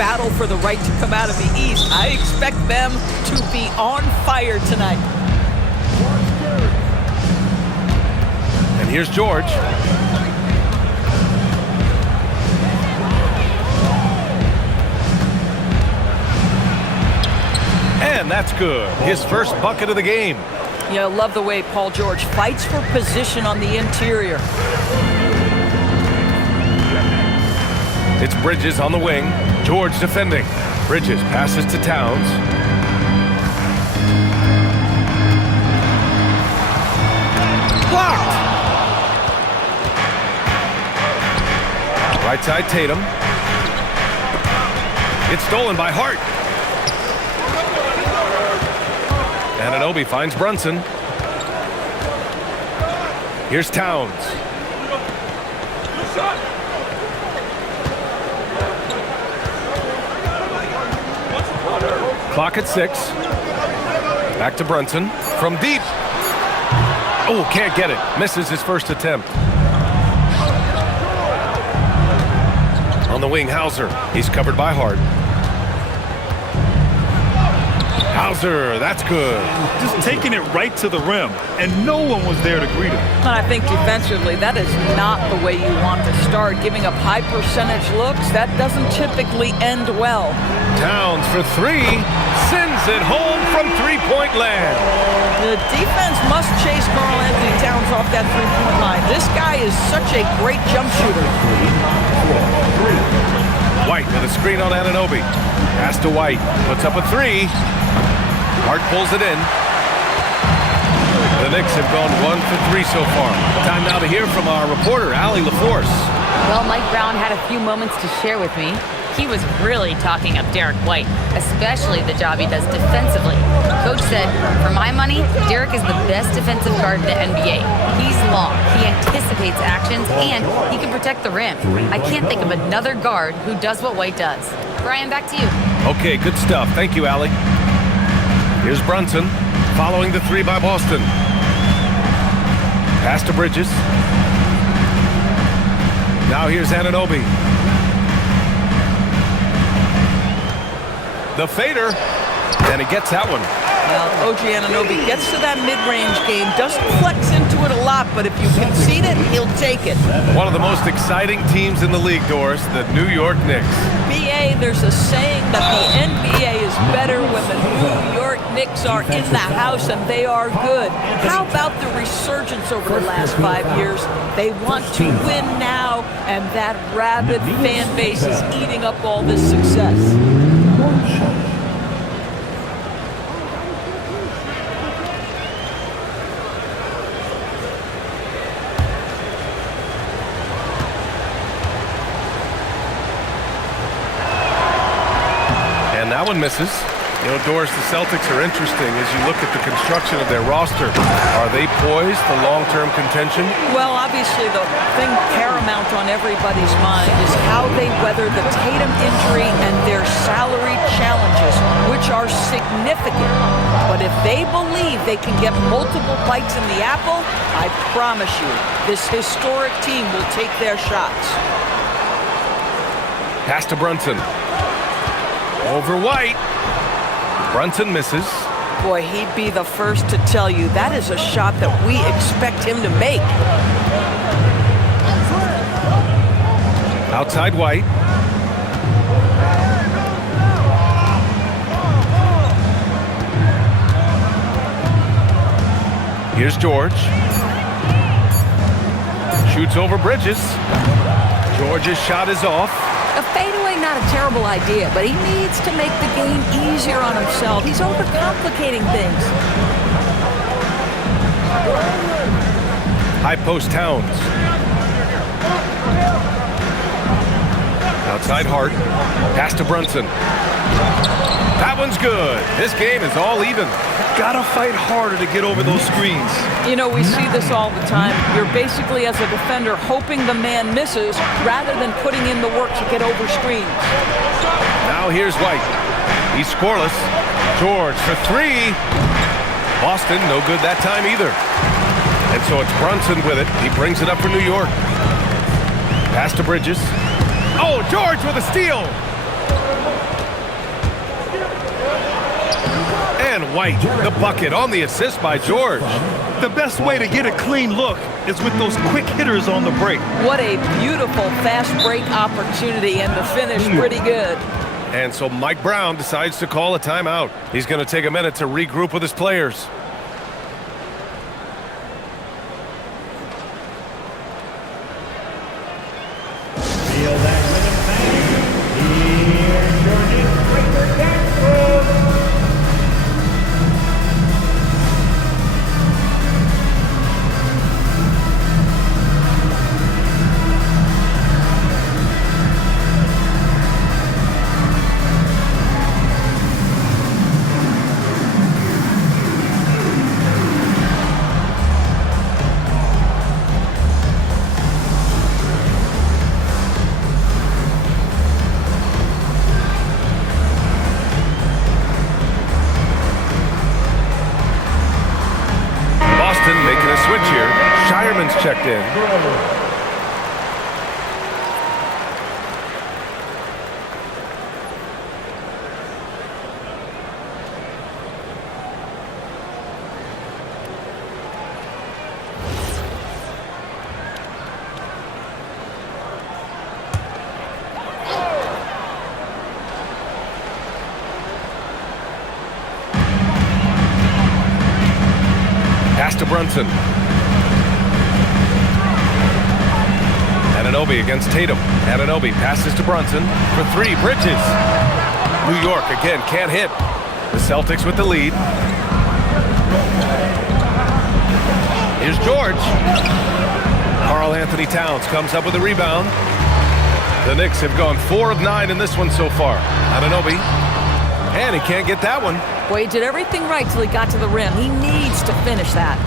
battle for the right to come out of the East. I expect them to be on fire tonight. And here's George. And that's good. His first bucket of the game. Yeah, I love the way Paul George fights for position on the interior. It's Bridges on the wing. George defending. Bridges passes to Towns. Blocked! Right side Tatum. It's stolen by Hart. Anunoby finds Brunson. Here's Towns. Clock at 6. Back to Brunson. From deep. Oh, can't get it. Misses his first attempt. On the wing, Hauser. He's covered by Hart. Hauser, that's good. Just taking it right to the rim, and no one was there to greet him. And I think defensively, that is not the way you want to start. Giving up high percentage looks, that doesn't typically end well. Towns for 3. Sends it home from three-point land. The defense must chase Karl Anthony Towns off that three-point line. This guy is such a great jump shooter. White with a screen on Anunoby. Pass to White. Puts up a 3. Hart pulls it in. The Knicks have gone 1 for 3 so far. Time now to hear from our reporter, Allie LaForce. Well, Mike Brown had a few moments to share with me. He was really talking up Derek White, especially the job he does defensively. Coach said, for my money, Derek is the best defensive guard in the NBA. He's long, he anticipates actions, and he can protect the rim. I can't think of another guard who does what White does. Brian, back to you. Okay, good stuff. Thank you, Allie. Here's Brunson, following the 3 by Boston. Pass to Bridges. Now here's Anunoby. The fader, and he gets that one. Well, OG Anunoby gets to that mid-range game, doesn't flex into it a lot, but if you concede it, he'll take it. One of the most exciting teams in the league, Doris, the New York Knicks. BA, there's a saying that the NBA is better when the New York Knicks are in the house, and they are good. How about the resurgence over the last 5 years? They want to win now, and that rabid fan base is eating up all this success. And that one misses. You know, Doris, the Celtics are interesting as you look at the construction of their roster. Are they poised for long-term contention? Well, obviously, the thing paramount on everybody's mind is how they weather the Tatum injury and their salary challenges, which are significant. But if they believe they can get multiple bites in the apple, I promise you, this historic team will take their shots. Pass to Brunson. Over White. Brunson misses. Boy, he'd be the first to tell you that is a shot that we expect him to make. Outside White. Here's George. Shoots over Bridges. George's shot is off. A fadeaway, not a terrible idea, but he needs to make the game easier on himself. He's overcomplicating things. High post Towns. Outside Hart. Pass to Brunson. That one's good. This game is all even. Gotta fight harder to get over those screens. You know, we see this all the time. You're basically, as a defender, hoping the man misses rather than putting in the work to get over screens. Now here's White. He's scoreless. George for 3. Boston, no good that time either. And so it's Brunson with it. He brings it up for New York. Pass to Bridges. Oh, George with a steal. And White, the bucket on the assist by George. The best way to get a clean look is with those quick hitters on the break. What a beautiful fast break opportunity, and the finish pretty good. And so Mike Brown decides to call a timeout. He's going to take a minute to regroup with his players. Feel that rhythm, fans. Here's your next breaker dance move. Making a switch here. Shireman's checked in. Pass to Brunson. Anunoby against Tatum. Anunoby passes to Brunson for three. Bridges. New York again can't hit. The Celtics with the lead. Here's George. Karl Anthony Towns comes up with a rebound. The Knicks have gone 4 of 9 in this one so far. Anunoby. And he can't get that one. Well, he did everything right till he got to the rim. He needs to finish that.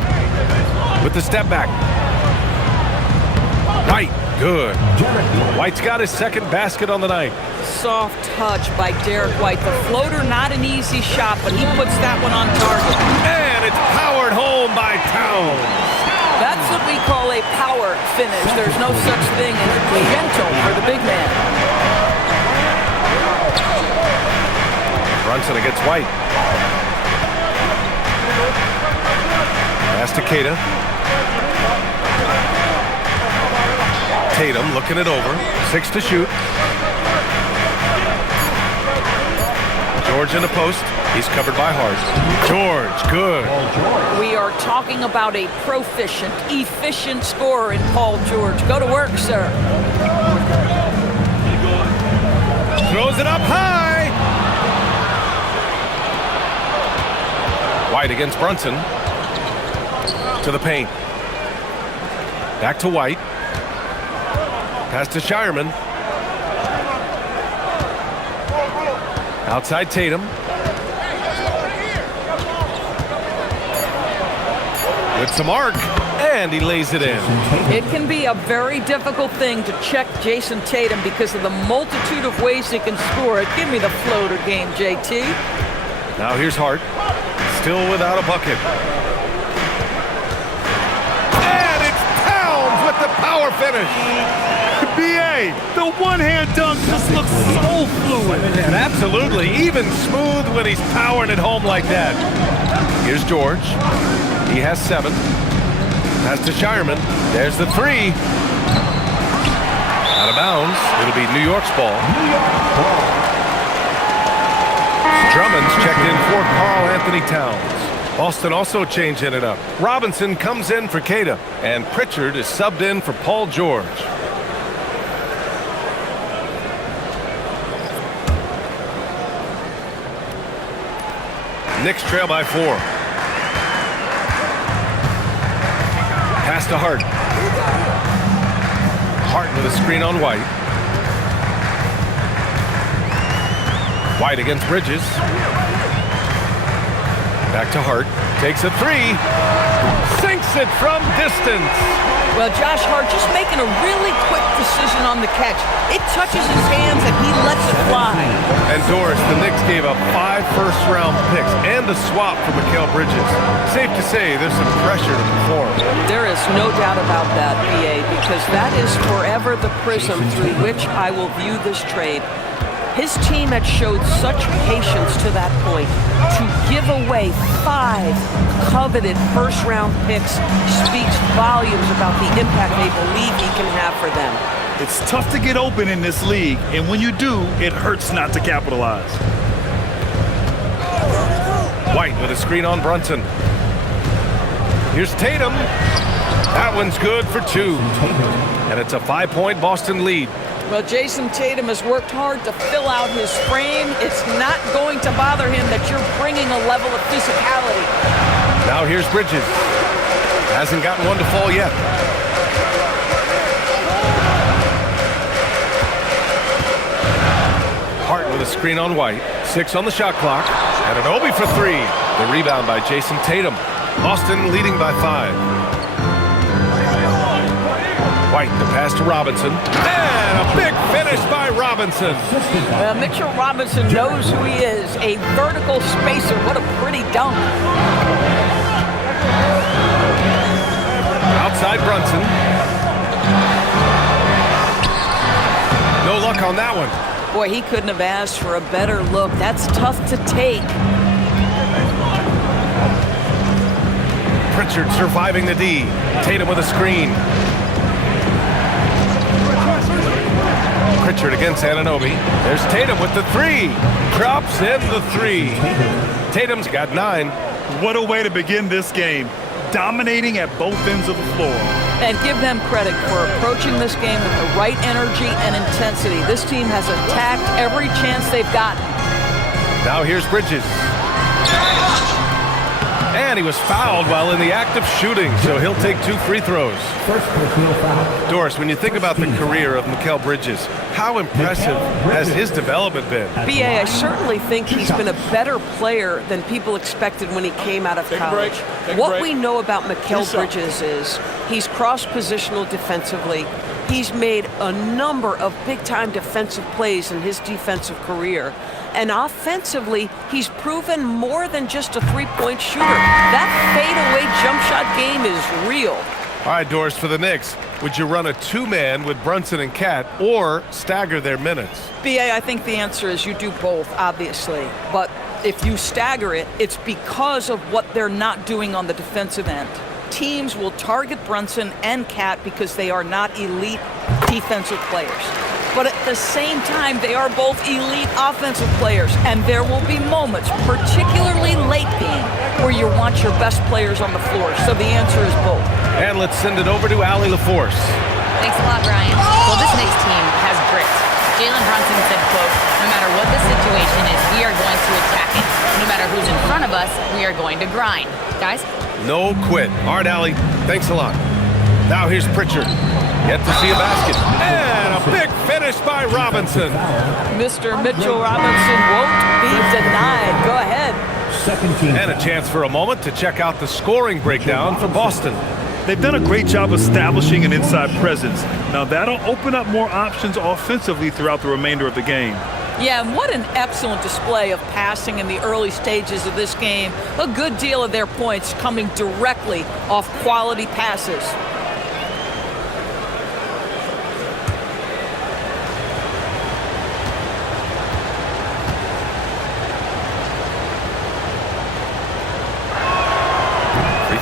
With the step back. White, good. White's got his second basket on the night. Soft touch by Derek White. The floater, not an easy shot, but he puts that one on target. And it's powered home by Towns. That's what we call a power finish. There's no such thing as gentle for the big man. Brunson against White. Pass to Keita. Tatum looking it over. 6 to shoot. George in the post. He's covered by Hart. George, good. We are talking about a proficient, efficient scorer in Paul George. Go to work, sir. Throws it up high. White against Brunson. To the paint. Back to White. Pass to Shireman. Outside Tatum. With some arc. And he lays it in. It can be a very difficult thing to check Jason Tatum because of the multitude of ways he can score it. Give me the floater game, JT. Now here's Hart. Still without a bucket. And it's Towns with the power finish. B.A., the one-hand dunk just looks so fluid. And absolutely, even smooth when he's powering it home like that. Here's George. He has 7. Pass to Shireman. There's the 3. Out of bounds. It'll be New York's ball. Drummond's checked in for Karl Anthony Towns. Boston also changing it up. Robinson comes in for Keita. And Pritchard is subbed in for Paul George. Knicks trail by 4. Pass to Hart. Hart with a screen on White. White against Bridges. Back to Hart. Takes a 3. Sinks it from distance. Well, Josh Hart just making a really quick decision on the catch. It touches his hands and he lets it fly. And Doris, the Knicks gave up 5 first-round picks and a swap for Mikal Bridges. Safe to say there's some pressure to perform. There is no doubt about that, BA, because that is forever the prism through which I will view this trade. His team had showed such patience to that point. To give away 5 coveted first-round picks speaks volumes about the impact they believe he can have for them. It's tough to get open in this league, and when you do, it hurts not to capitalize. White with a screen on Brunson. Here's Tatum. That one's good for 2. And it's a 5-point Boston lead. Well, Jason Tatum has worked hard to fill out his frame. It's not going to bother him that you're bringing a level of physicality. Now here's Bridges. Hasn't gotten one to fall yet. Hart with a screen on White. 6 on the shot clock. And an Obi for 3. The rebound by Jason Tatum. Boston leading by 5. White, the pass to Robinson. And a big finish by Robinson. Mitchell Robinson knows who he is. A vertical spacer. What a pretty dunk. Outside Brunson. No luck on that one. Boy, he couldn't have asked for a better look. That's tough to take. Pritchard surviving the D. Tatum with a screen. Pritchard against Anunoby. There's Tatum with the 3. Drops in the 3. Tatum's got 9. What a way to begin this game. Dominating at both ends of the floor. And give them credit for approaching this game with the right energy and intensity. This team has attacked every chance they've gotten. Now here's Bridges. And he was fouled while in the act of shooting, so he'll take 2 free throws. First personal foul. Doris, when you think about the career of Mikal Bridges, how impressive has his development been? B.A., I certainly think he's been a better player than people expected when he came out of college. What we know about Mikal Bridges is he's cross-positional defensively. He's made a number of big-time defensive plays in his defensive career. And offensively, he's proven more than just a three-point shooter. That fadeaway jump shot game is real. All right, Doris, for the Knicks, would you run a 2-man with Brunson and Cat or stagger their minutes? B.A., I think the answer is you do both, obviously. But if you stagger it, it's because of what they're not doing on the defensive end. Teams will target Brunson and Cat because they are not elite defensive players. But at the same time, they are both elite offensive players. And there will be moments, particularly late game, where you want your best players on the floor. So the answer is both. And let's send it over to Allie LaForce. Thanks a lot, Brian. Well, this Knicks team has grit. Jalen Brunson said, quote, no matter what the situation is, we are going to attack it. No matter who's in front of us, we are going to grind. Guys? No quit. All right, Allie, thanks a lot. Now here's Pritchard. Yet to see a basket. And a big finish by Robinson. Mr. Mitchell Robinson won't be denied. Go ahead. Second team. And a chance for a moment to check out the scoring breakdown for Boston. They've done a great job establishing an inside presence. Now that'll open up more options offensively throughout the remainder of the game. Yeah, and what an excellent display of passing in the early stages of this game. A good deal of their points coming directly off quality passes.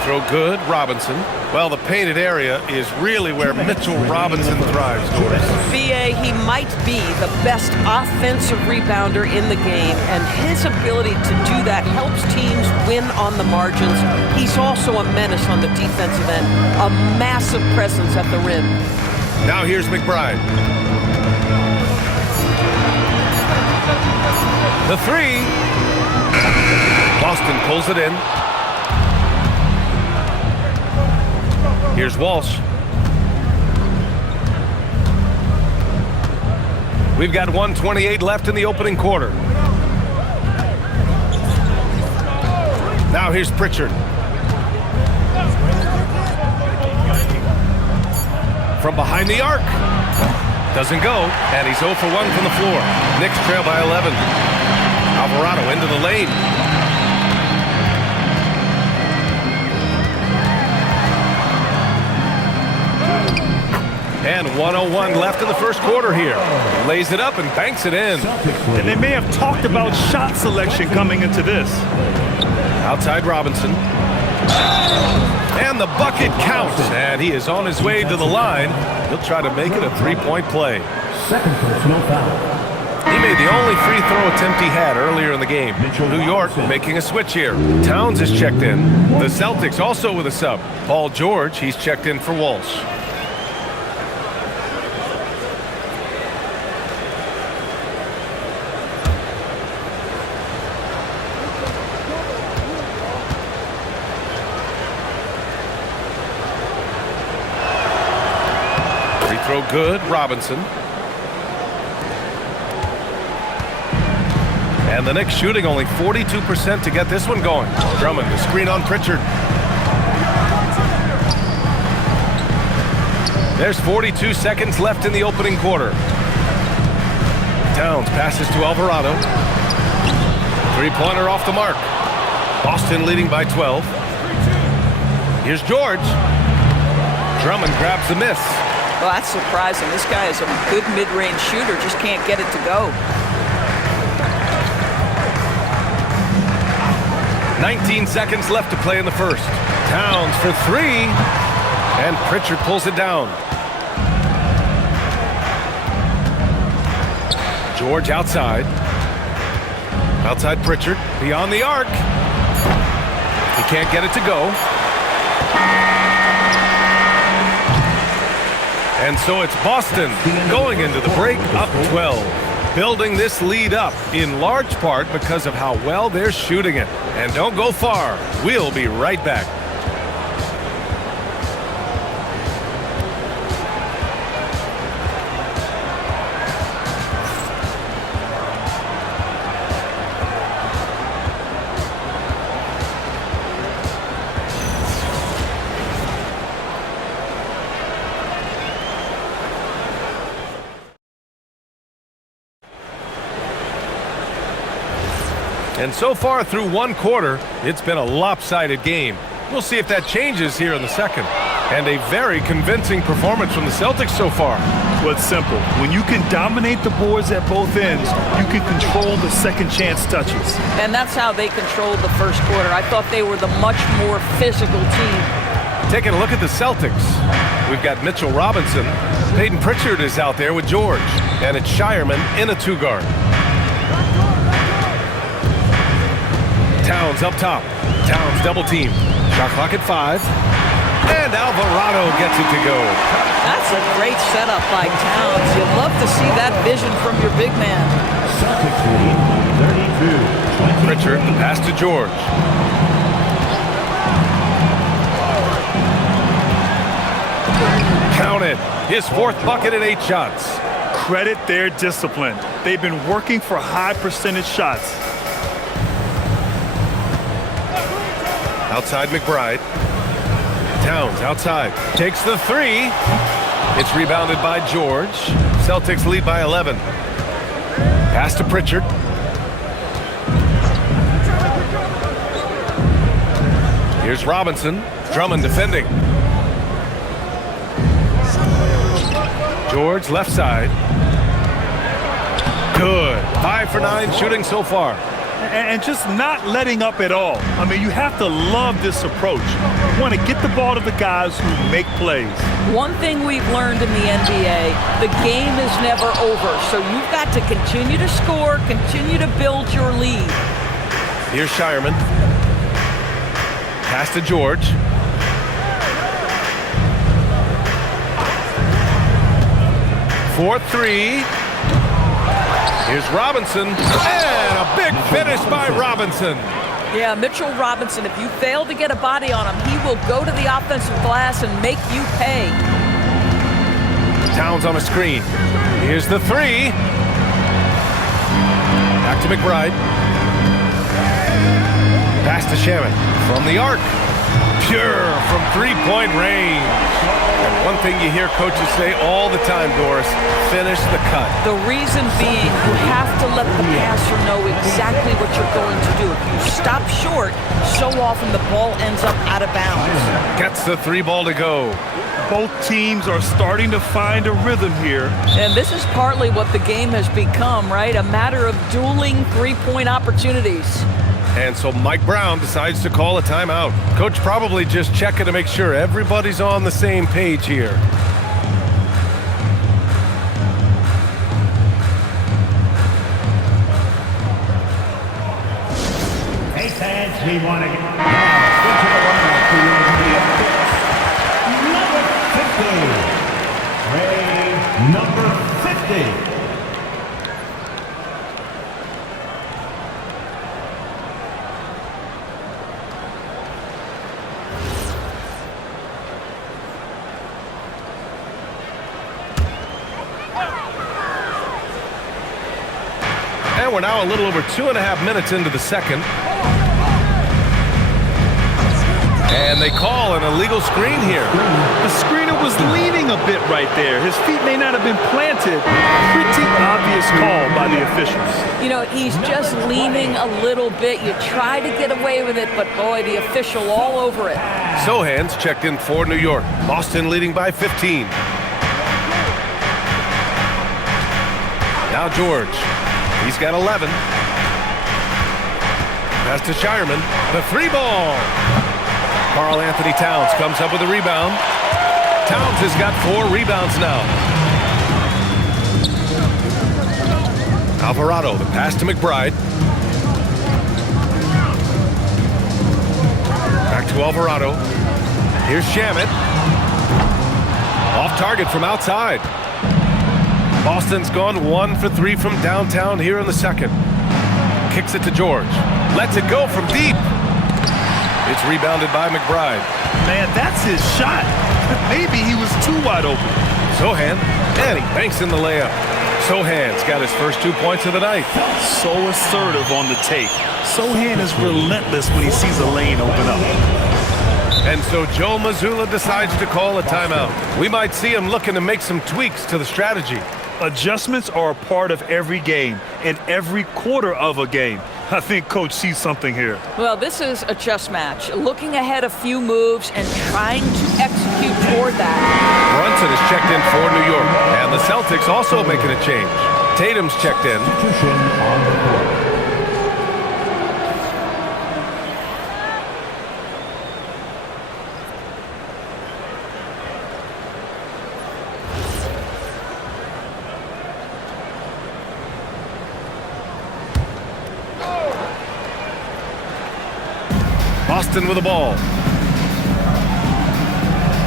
Throw good, Robinson. Well, the painted area is really where Mitchell Robinson thrives, Doris. B.A., he might be the best offensive rebounder in the game, and his ability to do that helps teams win on the margins. He's also a menace on the defensive end, a massive presence at the rim. Now here's McBride. The 3. Boston pulls it in. Here's Walsh. We've got 1:28 left in the opening quarter. Now here's Pritchard. From behind the arc. Doesn't go, and he's 0 for 1 from the floor. Knicks trail by 11. Alvarado into the lane. And 1:01 left in the first quarter here. Lays it up and banks it in. And they may have talked about shot selection coming into this. Outside Robinson. And the bucket counts. And he is on his way to the line. He'll try to make it a three-point play. Second personal foul. He made the only free throw attempt he had earlier in the game. New York making a switch here. Towns is checked in. The Celtics also with a sub. Paul George, he's checked in for Walsh. Free throw good, Robinson. And the Knicks shooting only 42% to get this one going. Drummond, the screen on Pritchard. There's 42 seconds left in the opening quarter. Towns passes to Alvarado. Three-pointer off the mark. Boston leading by 12. Here's George. Drummond grabs the miss. Well, that's surprising. This guy is a good mid-range shooter, just can't get it to go. 19 seconds left to play in the first. Towns for three. And Pritchard pulls it down. George outside. Outside Pritchard. Beyond the arc. He can't get it to go. And so it's Boston going into the break up 12. Building this lead up in large part because of how well they're shooting it. And don't go far. We'll be right back. And so far through one quarter, it's been a lopsided game. We'll see if that changes here in the second. And a very convincing performance from the Celtics so far. Well, it's simple. When you can dominate the boards at both ends, you can control the second chance touches. And that's how they controlled the first quarter. I thought they were the much more physical team. Taking a look at the Celtics. We've got Mitchell Robinson. Peyton Pritchard is out there with George. And it's Shireman in a two-guard. Towns up top. Towns double team. Shot clock at 5. And Alvarado gets it to go. That's a great setup by Towns. You love to see that vision from your big man. Celtics lead 32-20. Pritchard, the pass to George. Count it. His fourth bucket at 8 shots. Credit their discipline. They've been working for high percentage shots. Outside McBride. Towns outside. Takes the three. It's rebounded by George. Celtics lead by 11. Pass to Pritchard. Here's Robinson. Drummond defending. George left side. Good. 5 for 9 shooting so far. And just not letting up at all. I mean, you have to love this approach. You want to get the ball to the guys who make plays. One thing we've learned in the NBA, the game is never over. So you've got to continue to score, continue to build your lead. Here's Shireman. Pass to George. For three. Here's Robinson. And a big finish by Robinson. Yeah, Mitchell Robinson, if you fail to get a body on him, he will go to the offensive glass and make you pay. Towns on a screen. Here's the three. Back to McBride. Pass to Shaman. From the arc. Pure from three-point range. And one thing you hear coaches say all the time, Doris, finish the cut. The reason being, you have to let the passer know exactly what you're going to do. If you stop short, so often the ball ends up out of bounds. Gets the three ball to go. Both teams are starting to find a rhythm here. And this is partly what the game has become, right? A matter of dueling three-point opportunities. And so Mike Brown decides to call a timeout. Coach probably just checking to make sure everybody's on the same page here. Hey fans, we want to get into the lineup for your number 50. Ray, number 50. And we're now a little over 2.5 minutes into the second. And they call an illegal screen here. The screener was leaning a bit right there. His feet may not have been planted. Pretty obvious call by the officials. You know, he's just leaning a little bit. You try to get away with it, but boy, the official all over it. Sohan's checked in for New York. Boston leading by 15. Now George. He's got 11. Pass to Shireman. The three ball. Karl Anthony Towns comes up with a rebound. Towns has got 4 rebounds now. Alvarado, the pass to McBride. Back to Alvarado. Here's Shamet. Off target from outside. Boston's gone 1 for 3 from downtown here in the second. Kicks it to George. Lets it go from deep. It's rebounded by McBride. Man, that's his shot. Maybe he was too wide open. Sohan, and he banks in the layup. Sohan's got his first 2 points of the night. So assertive on the take. Sohan is relentless when he sees a lane open up. And so Joe Mazzulla decides to call a timeout. We might see him looking to make some tweaks to the strategy. Adjustments are a part of every game and every quarter of a game. I think Coach sees something here. Well, this is a chess match. Looking ahead a few moves and trying to execute toward that. Brunson is checked in for New York. And the Celtics also making a change. Tatum's checked in. Boston with the ball.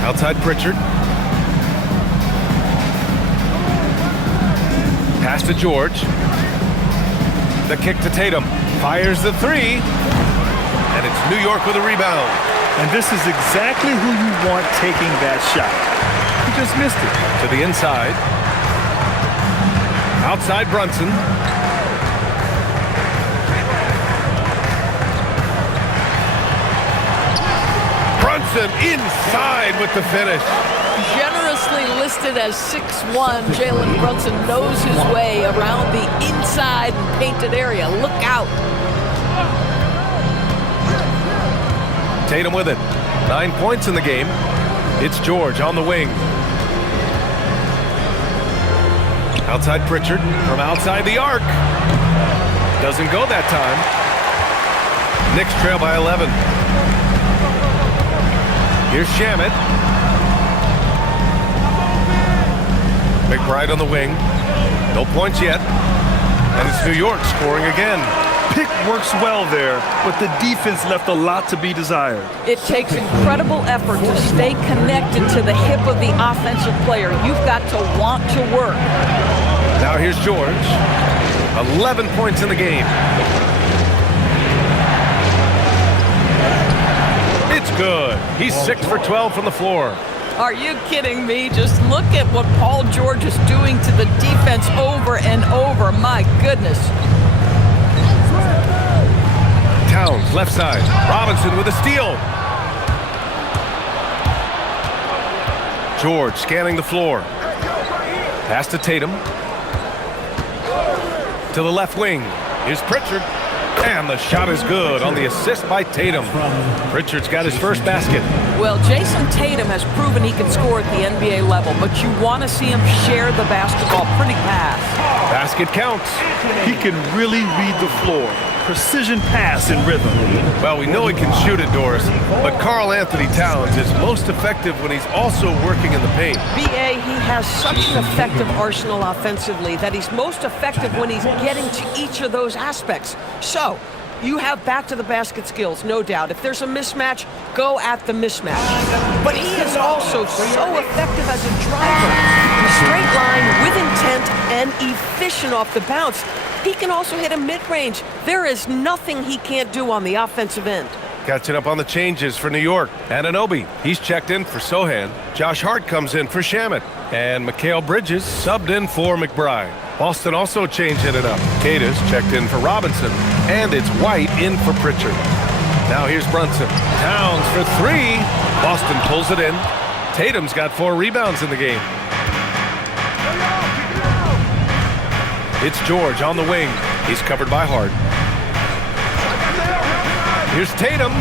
Outside Pritchard. Pass to George. The kick to Tatum. Fires the three. And it's New York with a rebound. And this is exactly who you want taking that shot. He just missed it. To the inside. Outside Brunson. Brunson inside with the finish. Generously listed as 6'1", Jalen Brunson knows his way around the inside and painted area. Look out. Tatum with it. 9 points in the game. It's George on the wing. Outside Pritchard from outside the arc. Doesn't go that time. Knicks trail by 11. Here's Shamet. McBride on the wing. No points yet. And it's New York scoring again. Pick works well there, but the defense left a lot to be desired. It takes incredible effort to stay connected to the hip of the offensive player. You've got to want to work. Now here's George. 11 points in the game. It's good. He's 6 for 12 from the floor. Are you kidding me? Just look at what Paul George is doing to the defense over and over. My goodness. Towns, left side. Robinson with a steal. George scanning the floor. Pass to Tatum. To the left wing. Here's Pritchard. And the shot is good on the assist by Tatum. Pritchard's got his first basket. Well, Jason Tatum has proven he can score at the NBA level, but you want to see him share the basketball pretty fast. Basket counts. He can really read the floor. Precision pass and rhythm. Well, we know he can shoot it, Doris, but Karl Anthony Towns is most effective when he's also working in the paint. B.A., he has such an effective arsenal offensively that he's most effective when he's getting to each of those aspects. So, you have back-to-the-basket skills, no doubt. If there's a mismatch, go at the mismatch. But he is also so effective as a driver. Straight line, with intent, and efficient off the bounce. He can also hit a mid-range. There is nothing he can't do on the offensive end. Catching up on the changes for New York. Anunoby, he's checked in for Sohan. Josh Hart comes in for Shamet. And Mikal Bridges subbed in for McBride. Boston also changing it up. Cata's checked in for Robinson. And it's White in for Pritchard. Now here's Brunson. Towns for three. Boston pulls it in. Tatum's got 4 rebounds in the game. It's George on the wing. He's covered by Hart. Here's Tatum.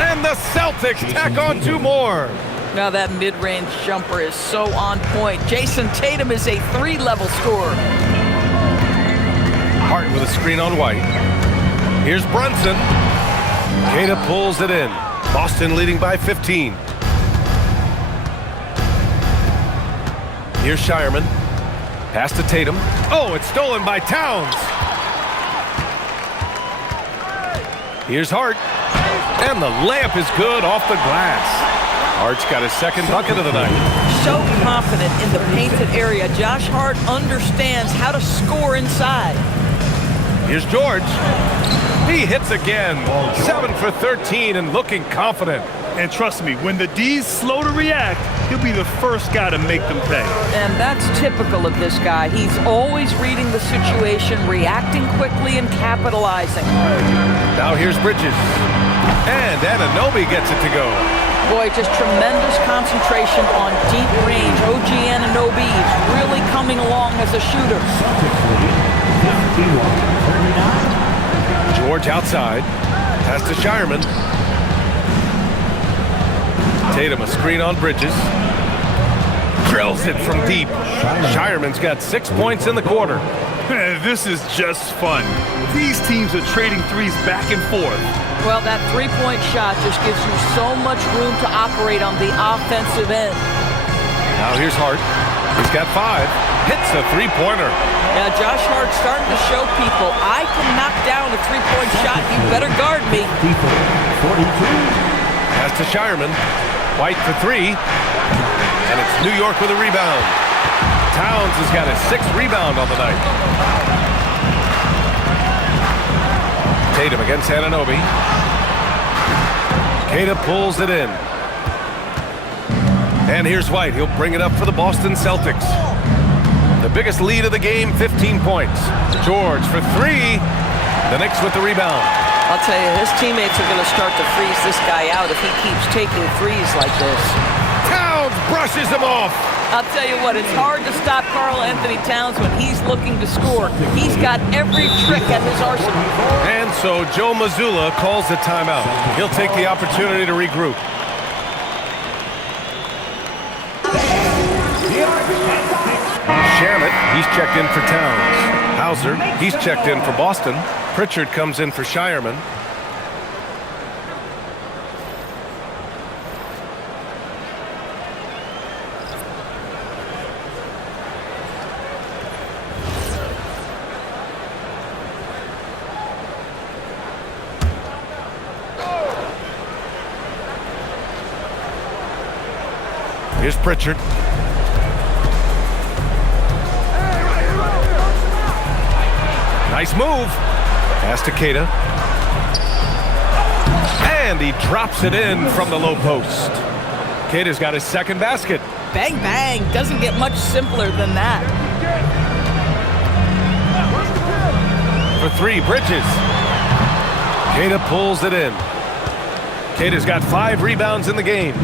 And the Celtics tack on 2 more. Now that mid-range jumper is so on point. Jason Tatum is a 3-level scorer. Hart with a screen on White. Here's Brunson. Cata pulls it in. Boston leading by 15. Here's Shireman. Pass to Tatum. Oh, it's stolen by Towns. Here's Hart. And the layup is good off the glass. Hart's got his second bucket of the night. So confident in the painted area. Josh Hart understands how to score inside. Here's George. He hits again. 7 for 13 and looking confident. And trust me, when the D's slow to react, he'll be the first guy to make them pay. And that's typical of this guy. He's always reading the situation, reacting quickly, and capitalizing. Now here's Bridges. And Anunoby gets it to go. Boy, just tremendous concentration on deep range. OG Anunoby is really coming along as a shooter. George outside. Pass to Shireman. Tatum a screen on Bridges. Drills it from deep. Shireman's got 6 points in the quarter. This is just fun. These teams are trading threes back and forth. Well, that three-point shot just gives you so much room to operate on the offensive end. Now here's Hart. He's got 5. Hits a three-pointer. Now Josh Hart's starting to show people, I can knock down a three-point shot. You better guard me. Pass to Shireman. White for 3. And it's New York with a rebound. Towns has got his 6th rebound on the night. Tatum against Anunoby. Cata pulls it in. And here's White. He'll bring it up for the Boston Celtics. The biggest lead of the game, 15 points. George for 3. The Knicks with the rebound. I'll tell you, his teammates are going to start to freeze this guy out if he keeps taking threes like this. Towns brushes him off. I'll tell you what, it's hard to stop Karl Anthony Towns when he's looking to score. He's got every trick at his arsenal. And so Joe Mazzulla calls the timeout. He'll take the opportunity to regroup. Shamet, he's checked in for Towns. Hauser, he's checked in for Boston. Pritchard comes in for Shireman. Here's Pritchard. Nice move. Pass to Cata. And he drops it in from the low post. Cata's got his 2nd basket. Bang, bang. Doesn't get much simpler than that. For 3, Bridges. Cata pulls it in. Cata's got 5 rebounds in the game.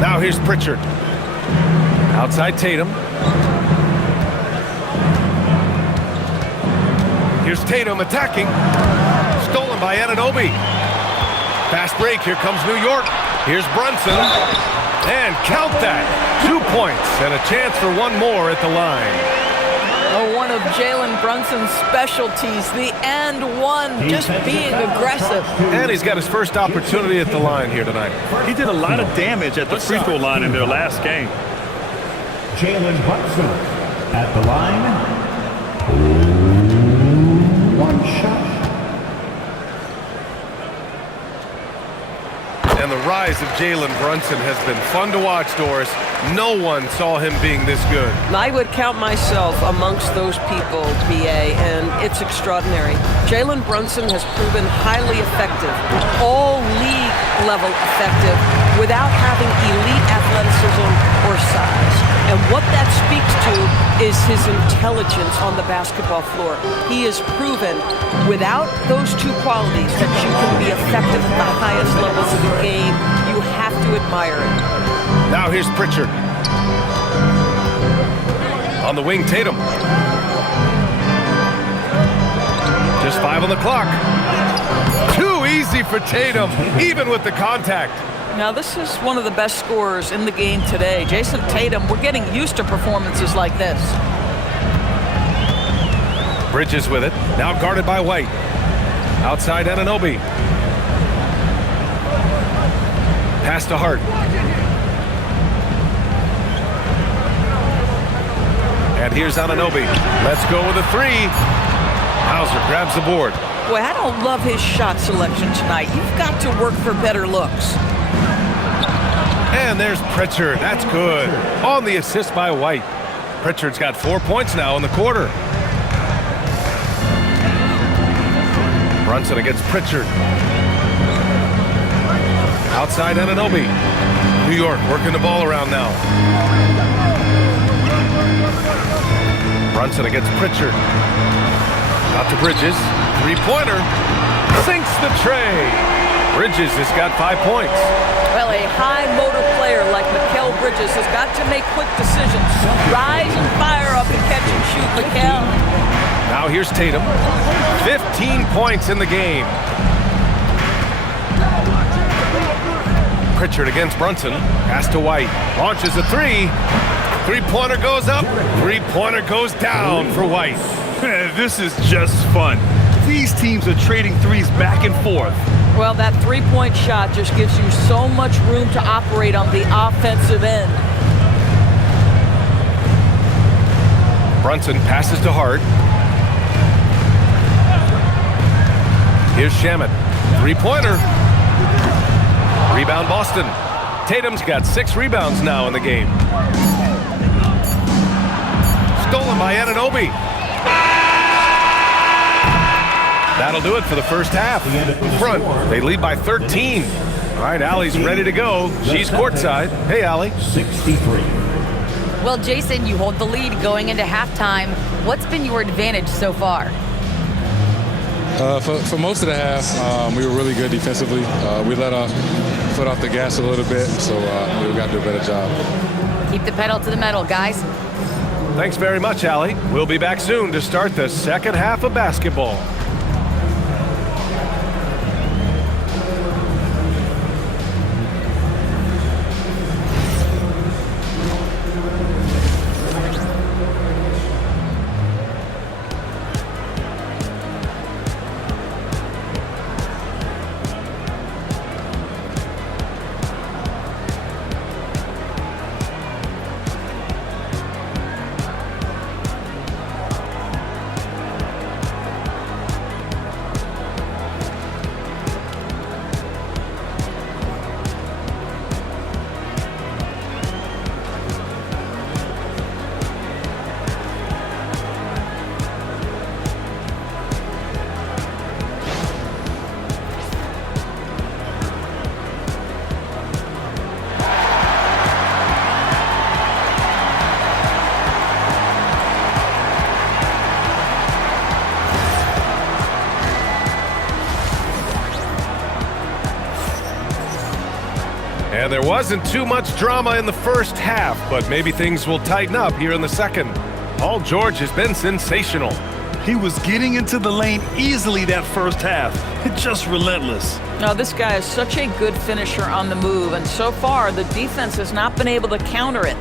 Now here's Pritchard. Outside Tatum. Here's Tatum attacking. Stolen by Anunoby. Fast break. Here comes New York. Here's Brunson. And count that. 2 points and a chance for one more at the line. Oh, one of Jalen Brunson's specialties, the and one, just being aggressive. And he's got his first opportunity at the line here tonight. He did a lot of damage at the free throw line in their last game. Jalen Brunson at the line. One shot. And the rise of Jalen Brunson has been fun to watch, Doris. No one saw him being this good. I would count myself amongst those people, BA, and it's extraordinary. Jalen Brunson has proven highly effective, all league level effective, without having elite athleticism or size. And what that speaks to is his intelligence on the basketball floor. He has proven without those two qualities that you can be effective at the highest levels of the game. You have to admire it. Now here's Pritchard. On the wing, Tatum. Just 5 on the clock. Too easy for Tatum, even with the contact. Now, this is one of the best scorers in the game today. Jason Tatum, we're getting used to performances like this. Bridges with it. Now guarded by White. Outside Anunoby. Pass to Hart. And here's Anunoby. Let's go with a three. Hauser grabs the board. Boy, I don't love his shot selection tonight. You've got to work for better looks. And there's Pritchard. That's good. On the assist by White. Pritchard's got 4 points now in the quarter. Brunson against Pritchard. Outside Anunoby. New York working the ball around now. Brunson against Pritchard. Out to Bridges. Three-pointer. Sinks the tray. Bridges has got 5 points. Well, a high motor player like Mikal Bridges has got to make quick decisions. Rise and fire up and catch and shoot, Mikal. Now here's Tatum. 15 points in the game. Pritchard against Brunson. Pass to White. Launches a three. Three-pointer goes up. Three-pointer goes down for White. This is just fun. These teams are trading threes back and forth. Well, that three-point shot just gives you so much room to operate on the offensive end. Brunson passes to Hart. Here's Shamet. Three-pointer. Rebound Boston. Tatum's got 6 rebounds now in the game. Stolen by Anunoby. That'll do it for the first half. Front, they lead by 13. All right, Allie's ready to go. She's courtside. Hey, Allie. 63. Well, Jason, you hold the lead going into halftime. What's been your advantage so far? For most of the half, we were really good defensively. We let our foot off the gas a little bit, so we got to do a better job. Keep the pedal to the metal, guys. Thanks very much, Allie. We'll be back soon to start the second half of basketball. And there wasn't too much drama in the first half, but maybe things will tighten up here in the second. Paul George has been sensational. He was getting into the lane easily that first half. It's just relentless. Now, this guy is such a good finisher on the move, and so far, the defense has not been able to counter it.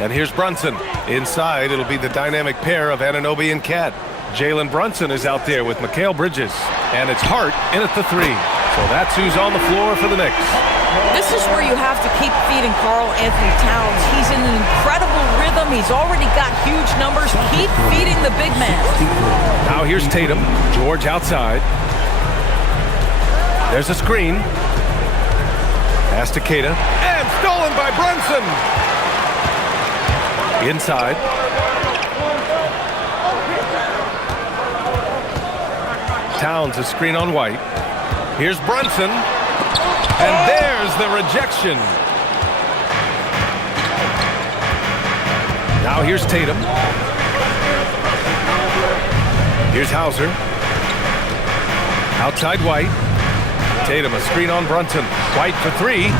And here's Brunson. Inside, it'll be the dynamic pair of Anunoby and Cat. Jalen Brunson is out there with Mikal Bridges. And it's Hart in at the 3. So that's who's on the floor for the Knicks. This is where you have to keep feeding Karl Anthony Towns. He's in an incredible rhythm. He's already got huge numbers. Keep feeding the big man. Now here's Tatum. George outside. There's a screen. Pass to Keita. And stolen by Brunson. Inside. Towns a screen on White. Here's Brunson. And there's the rejection. Now here's Tatum. Here's Hauser. Outside White. Tatum a screen on Brunson. White for 3.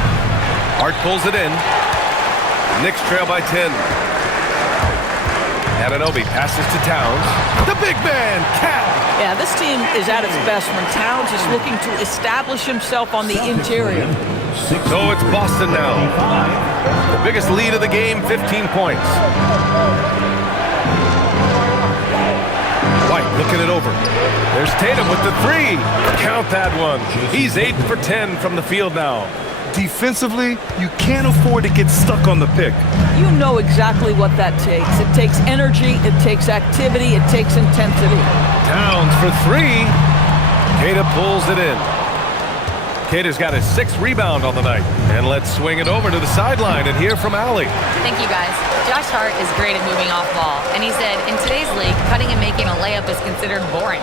Hart pulls it in. Knicks trail by 10. Anunoby passes to Towns. The big man, Cat. Yeah, this team is at its best when Towns is looking to establish himself on the interior. So it's Boston now. The biggest lead of the game, 15 points. White looking it over. There's Tatum with the 3. Count that one. He's 8 for 10 from the field now. Defensively, you can't afford to get stuck on the pick. You know exactly what that takes. It takes energy, it takes activity, it takes intensity. Towns for 3. Keita pulls it in. Keita's got his 6th rebound on the night. And let's swing it over to the sideline and hear from Allie. Thank you, guys. Josh Hart is great at moving off ball, and he said, in today's league, cutting and making a layup is considered boring.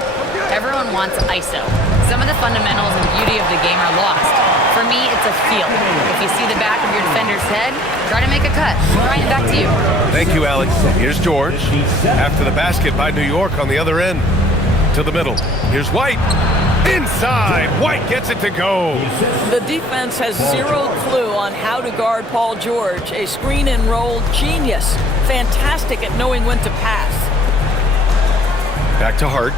Everyone wants ISO. Some of the fundamentals and beauty of the game are lost. For me, it's a feel. If you see the back of your defender's head, try to make a cut. Ryan, back to you. Thank you, Alex. Here's George. After the basket by New York on the other end. To the middle. Here's White. Inside. White gets it to go. The defense has zero clue on how to guard Paul George. A screen and roll genius. Fantastic at knowing when to pass. Back to Hart.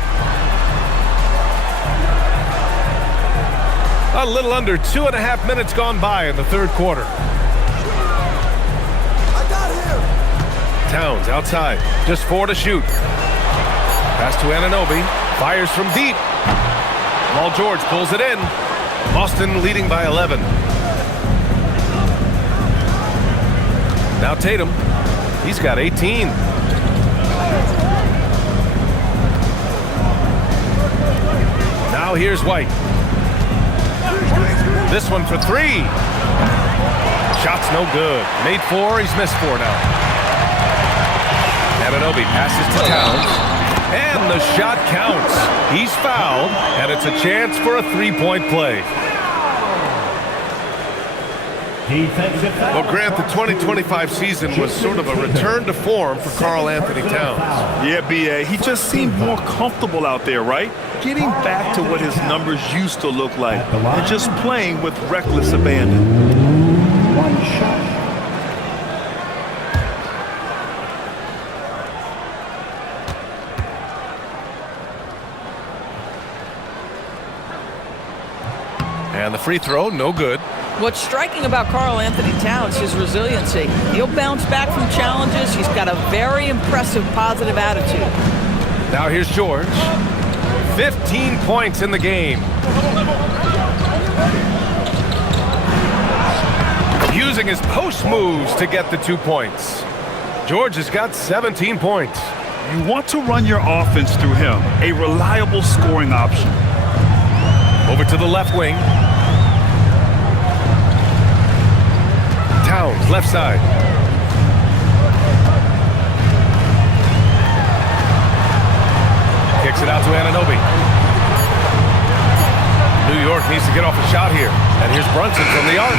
A little under 2.5 minutes gone by in the third quarter. Towns outside. Just 4 to shoot. Pass to Anunoby. Fires from deep. Paul George pulls it in. Boston leading by 11. Now Tatum. He's got 18. Now here's White. This one for 3. Shot's no good. Made 4. He's missed 4 now. Anunoby passes to Towns. And the shot counts. He's fouled, and it's a chance for a 3-point play. Well, Grant, the 2025 season was sort of a return to form for Karl Anthony Towns. Yeah, B.A., he just seemed more comfortable out there, right? Getting back to what his numbers used to look like and just playing with reckless abandon. One shot. And the free throw, no good. What's striking about Karl Anthony Towns is resiliency. He'll bounce back from challenges. He's got a very impressive positive attitude. Now here's George. 15 points in the game. Using his post moves to get the 2 points. George has got 17 points. You want to run your offense through him, a reliable scoring option. Over to the left wing. Towns, left side. Kicks it out to Anunoby. New York needs to get off a shot here. And here's Brunson from the arc.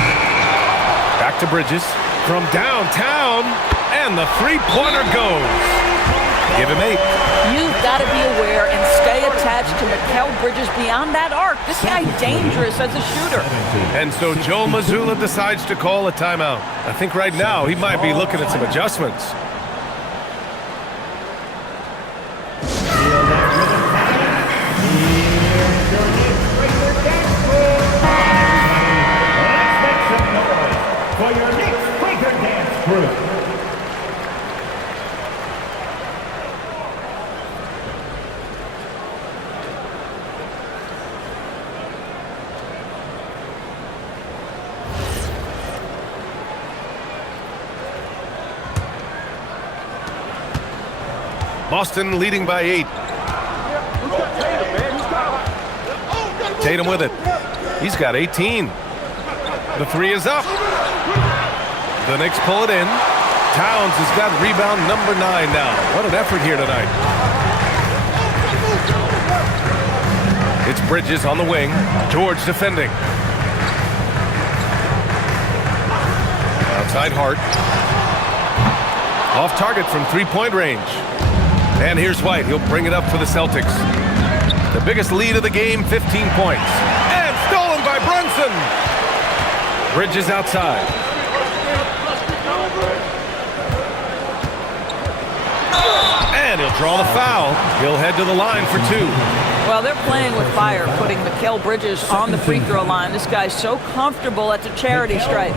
Back to Bridges. From downtown. And the three-pointer goes. Give him 8. You've got to be aware and stay attached to Mikal Bridges beyond that arc. This guy dangerous as a shooter. And so Joe Mazzulla decides to call a timeout. I think right now he might be looking at some adjustments. For your Knicks Quaker Dance Crew. Boston leading by 8. Tatum with it. He's got 18. The three is up. The Knicks pull it in. Towns has got rebound number 9 now. What an effort here tonight. It's Bridges on the wing. George defending. Outside Hart. Off target from three-point range. And here's White. He'll bring it up for the Celtics. The biggest lead of the game, 15 points. And stolen by Brunson. Bridges outside. And he'll draw the foul. He'll head to the line for 2. Well, they're playing with fire, putting Mikal Bridges on the free throw line. This guy's so comfortable at the charity stripe.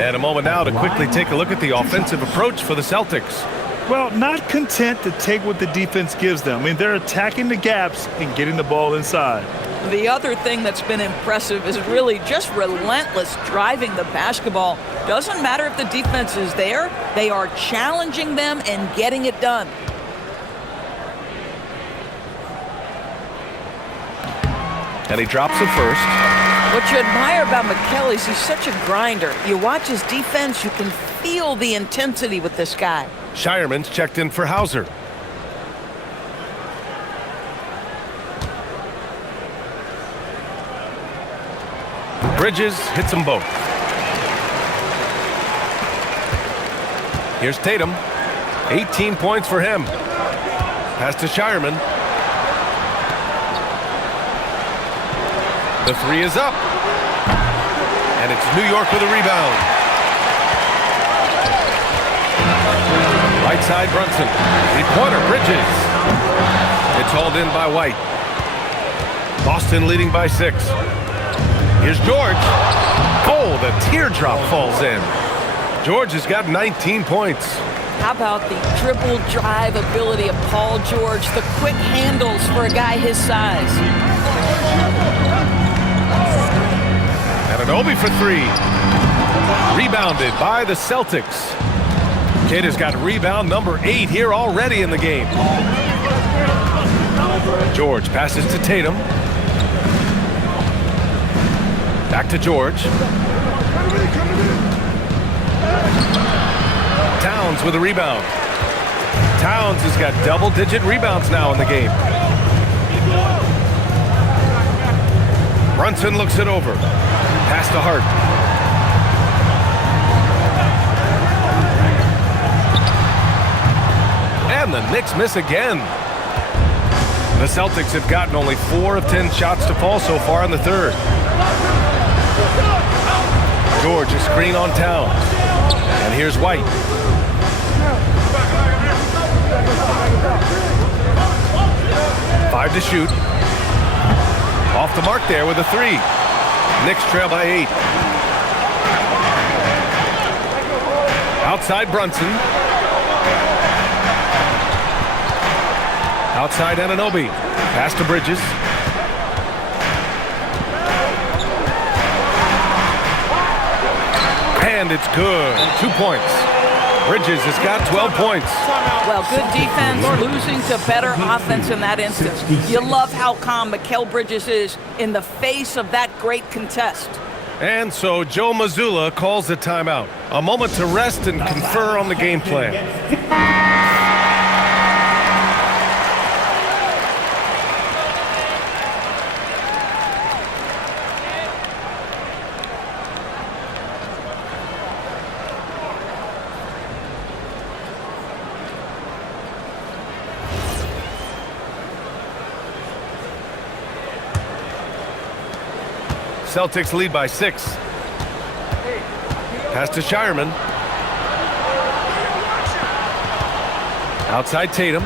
And a moment now to quickly take a look at the offensive approach for the Celtics. Well, not content to take what the defense gives them. I mean, they're attacking the gaps and getting the ball inside. The other thing that's been impressive is really just relentless driving the basketball. Doesn't matter if the defense is there, they are challenging them and getting it done. And he drops it first. What you admire about Mikal is he's such a grinder. You watch his defense, you can feel the intensity with this guy. Shireman's checked in for Hauser. Bridges hits them both. Here's Tatum. 18 points for him. Pass to Shireman. The three is up. And it's New York with a rebound. Right side Brunson. Three-pointer Bridges. It's hauled in by White. Boston leading by 6. Here's George. Oh, the teardrop falls in. George has got 19 points. How about the dribble drive ability of Paul George, the quick handles for a guy his size. Anunoby for 3. Rebounded by the Celtics. Kid has got rebound number 8 here already in the game. George passes to Tatum. Back to George. Towns with a rebound. Towns has got double-digit rebounds now in the game. Brunson looks it over. Pass to Hart. And the Knicks miss again. The Celtics have gotten only 4 of 10 shots to fall so far in the third. George, a screen on Towns. And here's White. Five to shoot. Off the mark there with a 3. Knicks trail by 8. Outside Brunson. Outside Anunoby. Pass to Bridges. And it's good. 2 points. Bridges has got 12 points. Well, good defense, losing to better offense in that instance. You love how calm Mikal Bridges is in the face of that great contest. And so Joe Mazzulla calls the timeout. A moment to rest and confer on the game plan. Celtics lead by 6. Pass to Shireman. Outside Tatum.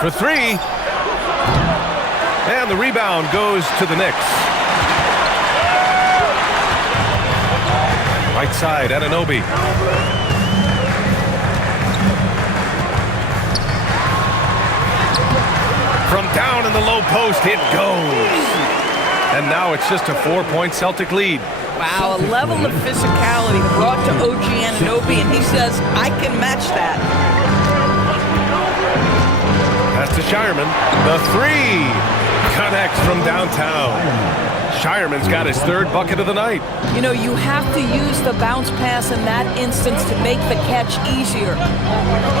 For 3. And the rebound goes to the Knicks. Right side, Anunoby. From down in the low post, it goes. And now it's just a 4-point Celtic lead. Wow, a level of physicality brought to OG Anunoby, and he says, I can match that. Pass to Shireman. The 3 connects from downtown. Shireman's got his 3rd bucket of the night. You know, you have to use the bounce pass in that instance to make the catch easier.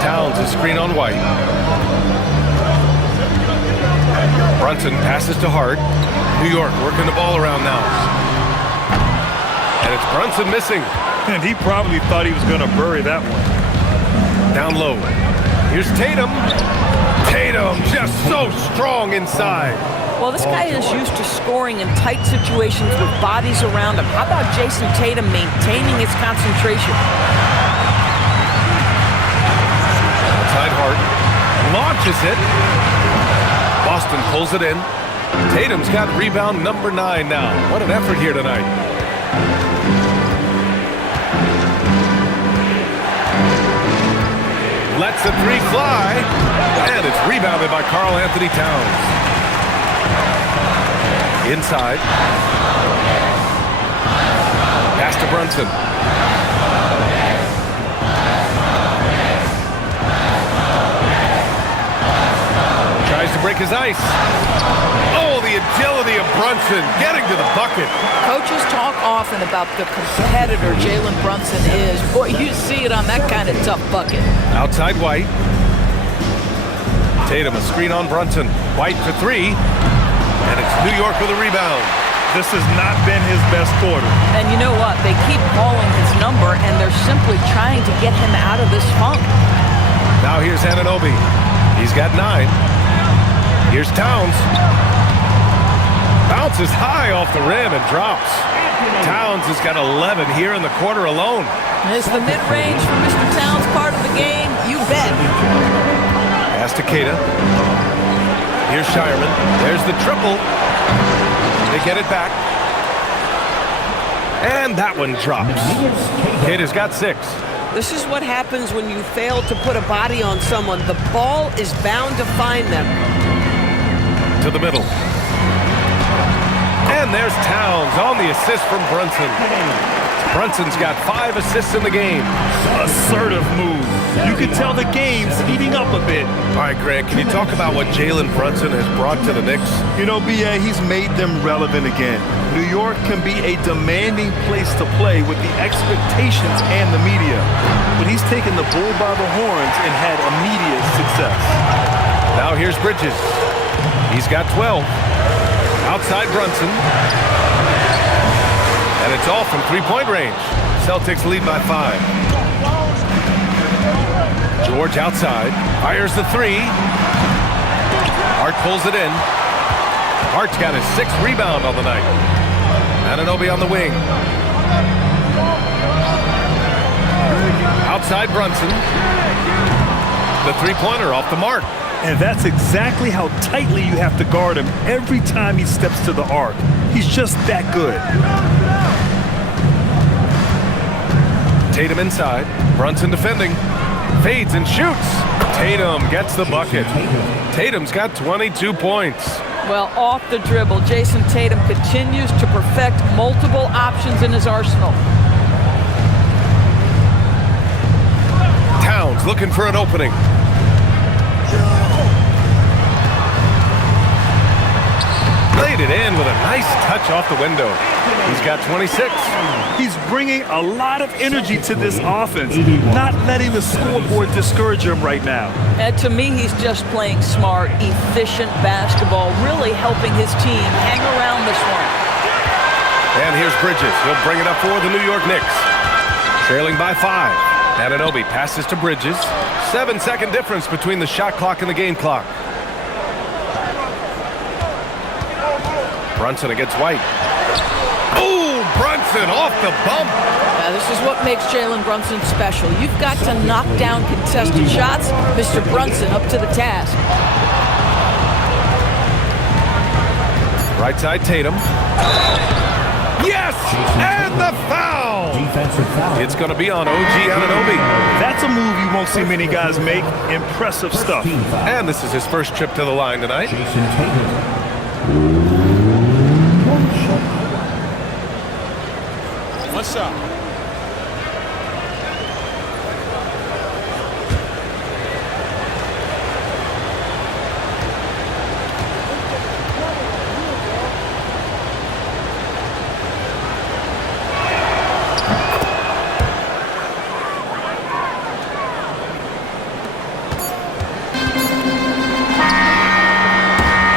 Towns a screen on White. Brunson passes to Hart. New York working the ball around now. And it's Brunson missing. And he probably thought he was going to bury that one. Down low. Here's Tatum. Tatum just so strong inside. Well, this guy is used to scoring in tight situations with bodies around him. How about Jason Tatum maintaining his concentration? Outside Hart. Launches it. Boston pulls it in. Tatum's got rebound number 9 now. What an effort here tonight. Lets the 3 fly. And it's rebounded by Karl-Anthony Towns. Inside. Pass to Brunson. Tries to break his ice. Oh, the agility of Brunson getting to the bucket. Coaches talk often about the competitor Jalen Brunson is. Boy, you see it on that kind of tough bucket. Outside White. Tatum a screen on Brunson. White for 3. And it's New York with a rebound. This has not been his best quarter. And you know what? They keep calling his number, and they're simply trying to get him out of this funk. Now here's Anunoby. He's got 9. Here's Towns. Bounces high off the rim and drops. Towns has got 11 here in the quarter alone. Is the mid-range for Mr. Towns part of the game? You bet. Pass to Keita. Here's Shireman. There's the triple. They get it back. And that one drops. Keita's got 6. This is what happens when you fail to put a body on someone. The ball is bound to find them. To the middle. And there's Towns on the assist from Brunson. Brunson's got 5 assists in the game. Assertive move. You can tell the game's heating up a bit. All right, Grant, can you talk about what Jalen Brunson has brought to the Knicks? You know, B.A., he's made them relevant again. New York can be a demanding place to play with the expectations and the media. But he's taken the bull by the horns and had immediate success. Now here's Bridges. He's got 12. Outside Brunson. And it's all from 3-point range. Celtics lead by 5. George outside. Fires the 3. Hart pulls it in. Hart's got his 6th rebound on the night. Anunoby on the wing. Outside Brunson. The 3-pointer off the mark. And that's exactly how tightly you have to guard him every time he steps to the arc. He's just that good. Tatum inside. Brunson defending. Fades and shoots. Tatum gets the bucket. Tatum's got 22 points. Well, off the dribble, Jason Tatum continues to perfect multiple options in his arsenal. Towns looking for an opening. Laid it in with a nice touch off the window. He's got 26. He's bringing a lot of energy to this offense, not letting the scoreboard discourage him right now. And to me, he's just playing smart, efficient basketball, really helping his team hang around this one. And here's Bridges. He'll bring it up for the New York Knicks. Trailing by 5. Anunoby passes to Bridges. 7-second difference between the shot clock and the game clock. Brunson against White. Oh, Brunson off the bump. Now, this is what makes Jalen Brunson special. You've got to knock down contested shots. Mr. Brunson up to the task. Right side Tatum. Yes! And the foul! Defensive foul. It's going to be on OG Anunoby. That's a move you won't see many guys make. Impressive stuff. Team foul. And this is his first trip to the line tonight. Jason Tatum. What's up?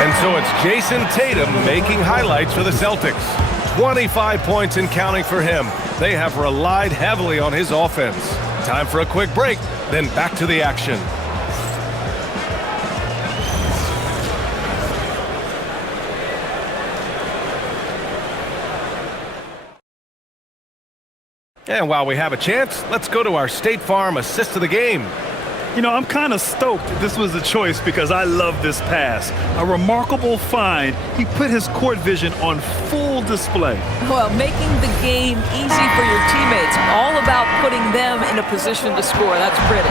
And so it's Jason Tatum making highlights for the Celtics. 25 points and counting for him. They have relied heavily on his offense. Time for a quick break, then back to the action. And while we have a chance, let's go to our State Farm assist of the game. You know, I'm kind of stoked this was a choice because I love this pass. A remarkable find. He put his court vision on full display. Well, making the game easy for your teammates. All about putting them in a position to score. That's pretty.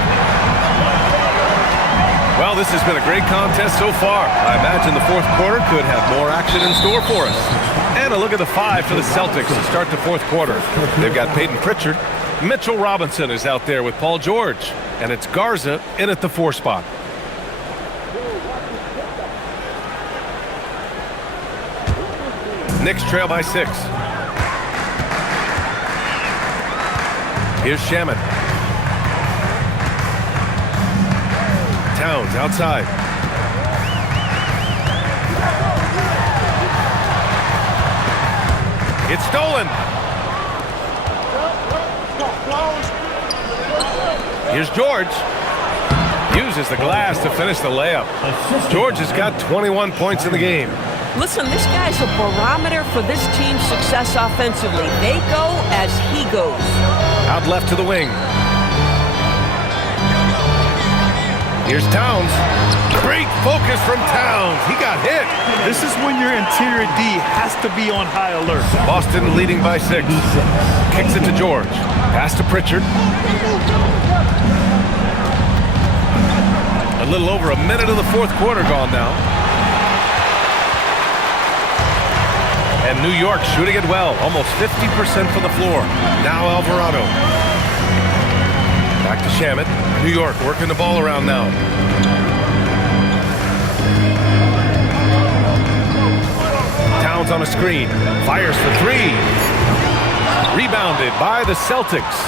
Well, this has been a great contest so far. I imagine the fourth quarter could have more action in store for us. And a look at the 5 for the Celtics to start the fourth quarter. They've got Peyton Pritchard. Mitchell Robinson is out there with Paul George. And it's Garza in at the 4 spot. Knicks trail by 6. Here's Shaman. Towns outside. It's stolen. Here's George. Uses the glass to finish the layup. George has got 21 points in the game. Listen, this guy's a barometer for this team's success offensively. They go as he goes. Out left to the wing. Here's Towns. Great focus from Towns. He got hit. This is when your interior D has to be on high alert. Boston leading by 6. Kicks it to George. Pass to Pritchard. A little over a minute of the fourth quarter gone now. And New York shooting it well. Almost 50% from the floor. Now Alvarado. Back to Shamet. New York working the ball around now. Towns on a screen. Fires for 3. Rebounded by the Celtics.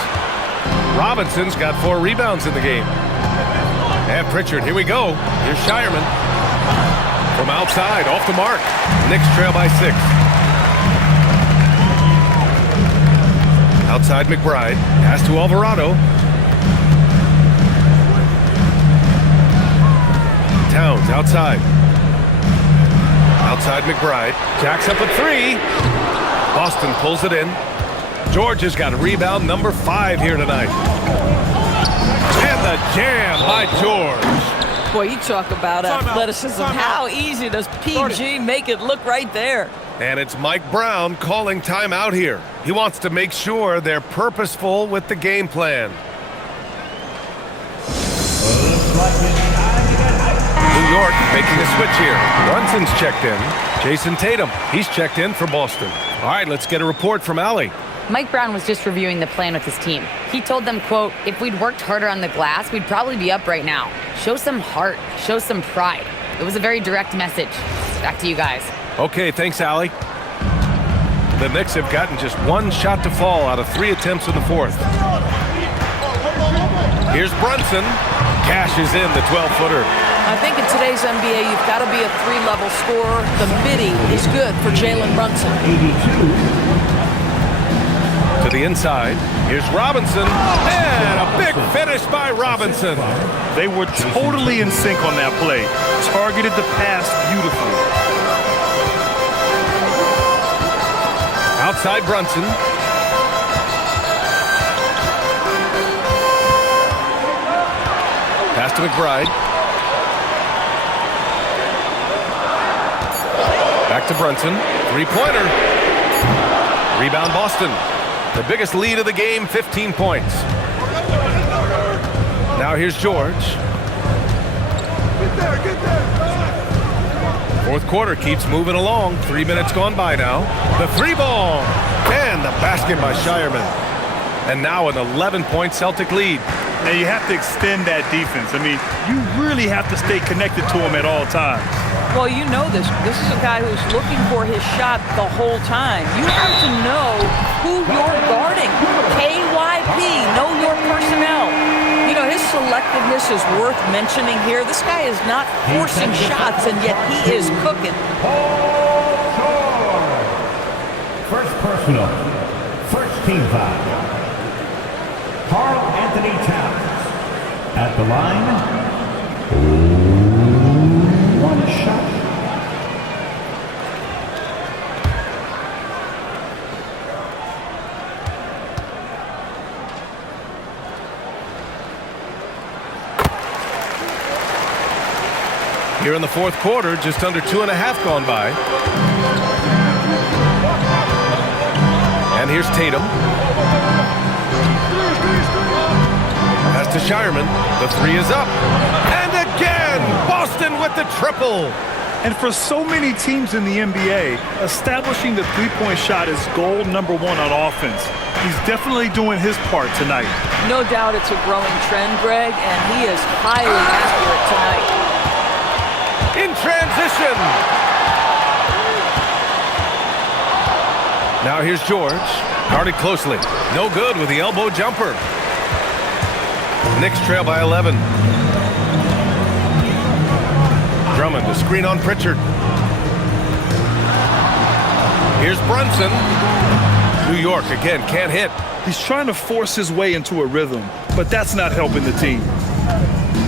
Robinson's got 4 rebounds in the game. And Pritchard, here we go. Here's Shireman. From outside, off the mark. Knicks trail by 6. Outside McBride. Pass to Alvarado. Towns outside. Outside McBride. Jacks up a 3. Boston pulls it in. George has got rebound number 5 here tonight. And the jam by George. Boy, you talk about athleticism. How easy does PG make it look right there? And it's Mike Brown calling timeout here. He wants to make sure they're purposeful with the game plan. New York making a switch here. Brunson's checked in. Jason Tatum, he's checked in for Boston. All right, let's get a report from Allie. Mike Brown was just reviewing the plan with his team. He told them, quote, if we'd worked harder on the glass, we'd probably be up right now. Show some heart. Show some pride. It was a very direct message. Back to you guys. Okay, thanks, Allie. The Knicks have gotten just 1 shot to fall out of 3 attempts in the fourth. Here's Brunson. Cashes in the 12-footer. I think in today's NBA, you've got to be a 3-level scorer. The midi is good for Jalen Brunson. 82. To the inside. Here's Robinson, and a big finish by Robinson. They were totally in sync on that play. Targeted the pass beautifully. Outside Brunson. Pass to McBride. Back to Brunson. Three-pointer. Rebound Boston. The biggest lead of the game, 15 points. Now here's George. Fourth quarter keeps moving along. 3 minutes gone by now. The three ball. And the basket by Shireman. And now an 11-point Celtic lead. Now you have to extend that defense. I mean, you really have to stay connected to him at all times. Well, you know this. This is a guy who's looking for his shot the whole time. You have to know who you're guarding. KYP, know your personnel. You know, his selectiveness is worth mentioning here. This guy is not forcing shots, and yet he is cooking. First personal. First team foul. Carl Anthony Towns at the line. One shot. Here in the fourth quarter, just under 2.5 gone by. And here's Tatum. Pass to Shireman. The three is up. And again, Boston with the triple. And for so many teams in the NBA, establishing the three-point shot is goal number one on offense. He's definitely doing his part tonight. No doubt it's a growing trend, Greg, and he is highly accurate tonight. In transition. Now here's George. Guarded closely. No good with the elbow jumper. Knicks trail by 11. Drummond to screen on Pritchard. Here's Brunson. New York again can't hit. He's trying to force his way into a rhythm, but that's not helping the team.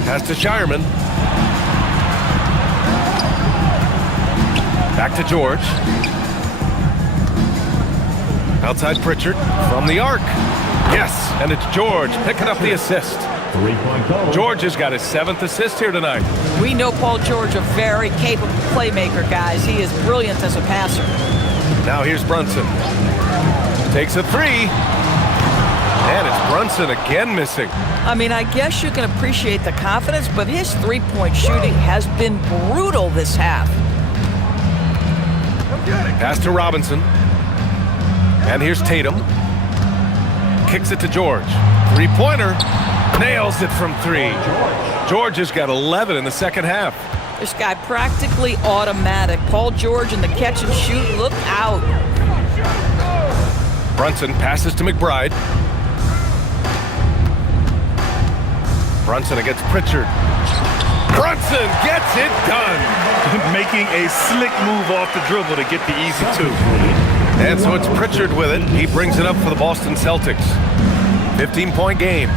Pass to Shireman. Back to George. Outside Pritchard from the arc. Yes, and it's George picking up the assist. Three-point goal. George has got his 7th assist here tonight. We know Paul George, a very capable playmaker, guys. He is brilliant as a passer. Now here's Brunson. Takes a three. And it's Brunson again missing. I mean, I guess you can appreciate the confidence, but his three-point shooting has been brutal this half. Pass to Robinson. And here's Tatum. Kicks it to George. Three-pointer. Nails it from three. George has got 11 in the second half. This guy practically automatic. Paul George in the catch and shoot. Look out. Brunson passes to McBride. Brunson against Pritchard. Brunson gets it done. Making a slick move off the dribble to get the easy two. And so it's Pritchard with it. He brings it up for the Boston Celtics. 15-point game.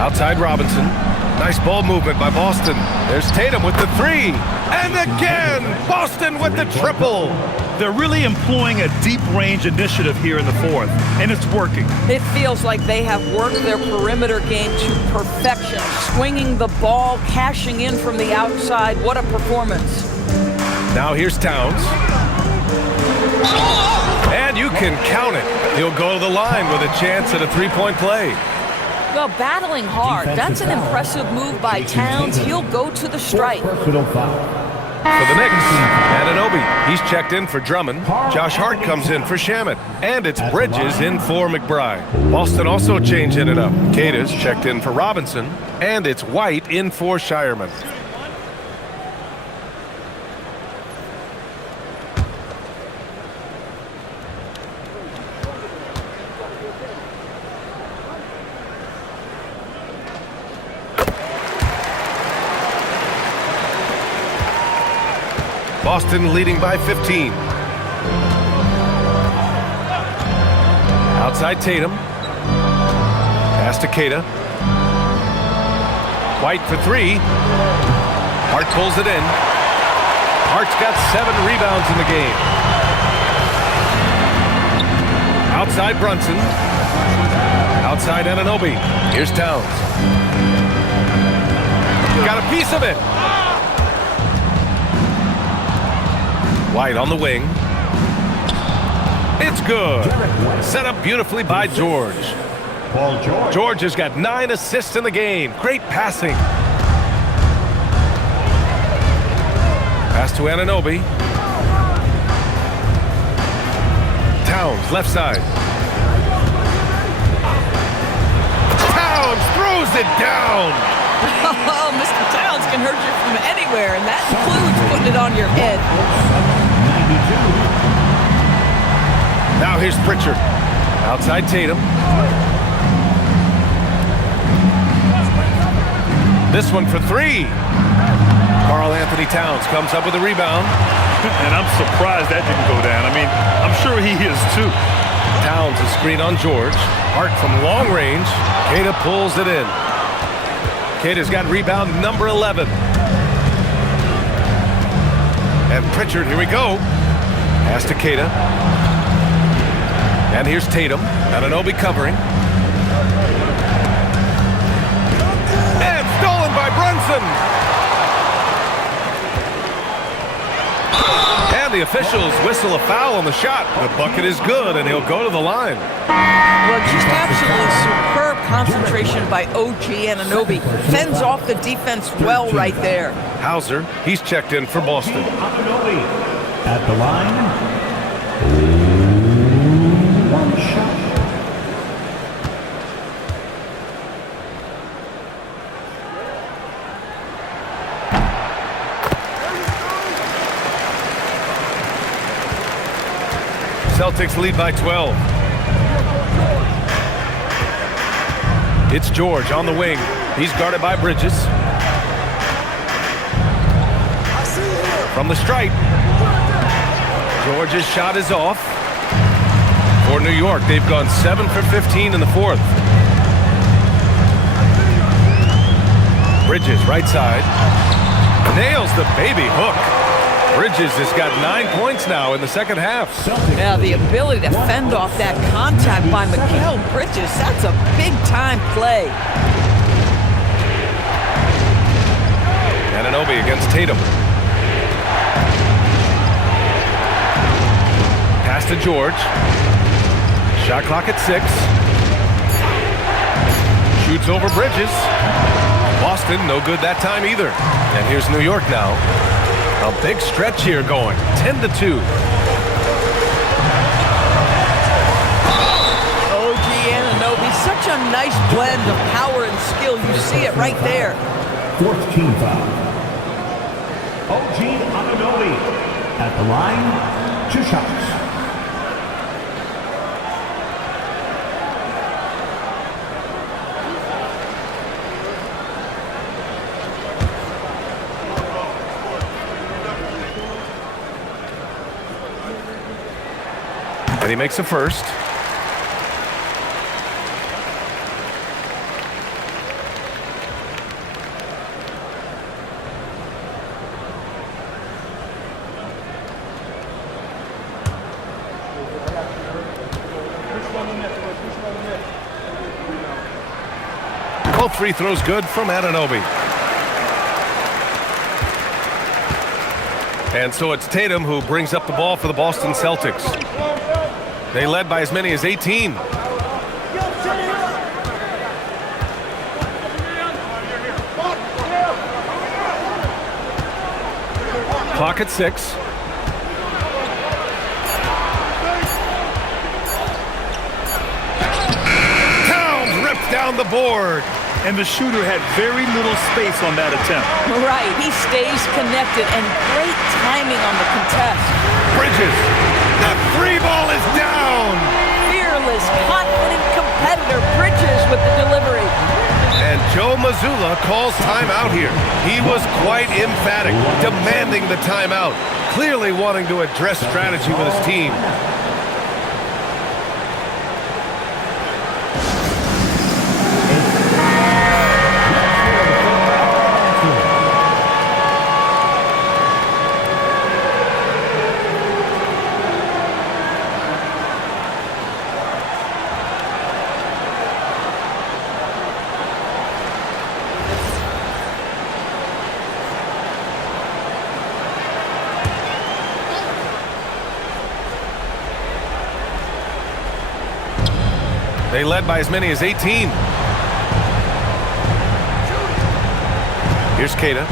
Outside Robinson. Nice ball movement by Boston. There's Tatum with the three. And again, Boston with the triple. They're really employing a deep range initiative here in the fourth, and it's working. It feels like they have worked their perimeter game to perfection. Swinging the ball, cashing in from the outside. What a performance. Now here's Towns. And you can count it. He'll go to the line with a chance at a three-point play. Well, battling hard. That's an impressive move by Towns. He'll go to the strike. Personal foul. For the Knicks, Anunoby. He's checked in for Drummond. Josh Hart comes in for Shamet. And it's Bridges in for McBride. Boston also changing it up. Cada's checked in for Robinson. And it's White in for Shireman. Boston leading by 15. Outside Tatum. Pass to Queta. White for three. Hart pulls it in. Hart's got 7 rebounds in the game. Outside Brunson. Outside Anunoby. Here's Towns. Got a piece of it. White on the wing. It's good. Set up beautifully by George. Paul George. George has got 9 assists in the game. Great passing. Pass to Anunoby. Towns, left side. Towns throws it down. Oh, Mr. Towns can hurt you from anywhere, and that includes putting it on your head. 92. Now here's Pritchard. Outside Tatum. This one for 3. Karl Anthony Towns comes up with a rebound. And I'm surprised that didn't go down. I mean, I'm sure he is too. Towns a screen on George. Hart from long range. Queta pulls it in. Queta's got rebound number 11. And Pritchard, here we go. Pass to Queta. And here's Tatum. Anunoby covering. And stolen by Brunson. And the officials whistle a foul on the shot. The bucket is good, and he'll go to the line. Well, just absolutely superb concentration by OG Anunoby. Fends off the defense well right there. Hauser, he's checked in for Boston. Anunoby at the line. 1 shot. Celtics lead by 12. It's George on the wing. He's guarded by Bridges. From the stripe. George's shot is off. For New York, they've gone 7 for 15 in the 4th. Bridges, right side. Nails the baby hook. Bridges has got 9 points now in the second half. Yeah, the ability to fend off that contact by Mikal Bridges, that's a big-time play. Anunoby against Tatum. Pass to George. Shot clock at 6. Shoots over Bridges. Boston, no good that time either. And here's New York now. A big stretch here going, 10-2. OG Anunoby, such a nice blend of power and skill. You see it right there. 4th team foul. OG Anunoby at the line. 2 shots. And he makes a first. Both free throws good from Anunoby. And so it's Tatum who brings up the ball for the Boston Celtics. They led by as many as 18. Clock at 6. Towns ripped down the board. And the shooter had very little space on that attempt. Right, he stays connected, and great timing on the contest. Bridges, the free ball is down. Fearless, confident competitor, Bridges with the delivery. And Joe Mazzulla calls timeout here. He was quite emphatic, demanding the timeout, clearly wanting to address strategy with his team. They led by as many as 18. Here's Keita.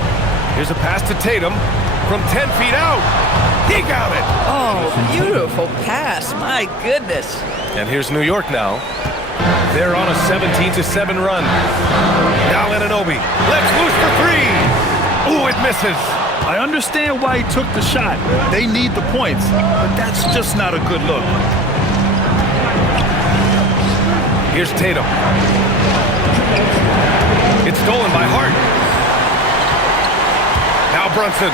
Here's a pass to Tatum from 10 feet out. He got it. Oh, beautiful pass. My goodness. And here's New York now. They're on a 17-7 run. Now Anunoby. Let's loose for three. Ooh, it misses. I understand why he took the shot. They need the points, but that's just not a good look. Here's Tatum. It's stolen by Hart. Now Brunson.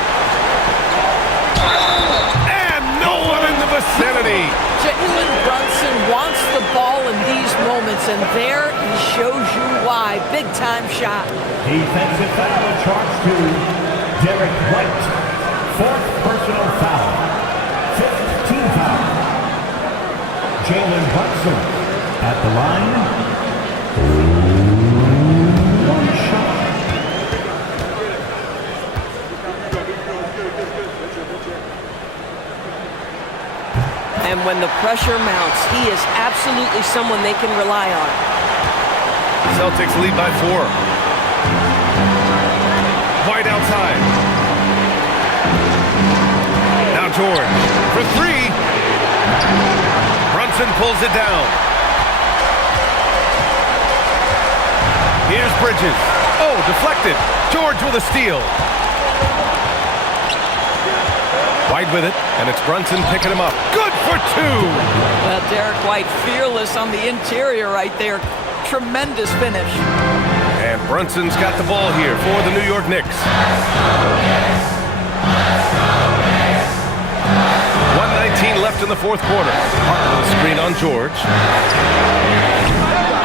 And no one in the vicinity. Jalen Brunson wants the ball in these moments, and there he shows you why. Big-time shot. Defensive foul charged to Derek White. 4th personal foul. 5th team foul. Jalen Brunson at the line. 1 shot. And when the pressure mounts, he is absolutely someone they can rely on. Celtics lead by 4. White outside. Now George for 3. Brunson pulls it down. Here's Bridges. Oh, deflected. George with a steal. White with it, and it's Brunson picking him up. Good for 2. Well, Derek White fearless on the interior right there. Tremendous finish. And Brunson's got the ball here for the New York Knicks. 1:19 left in the 4th quarter. Hart with a screen on George.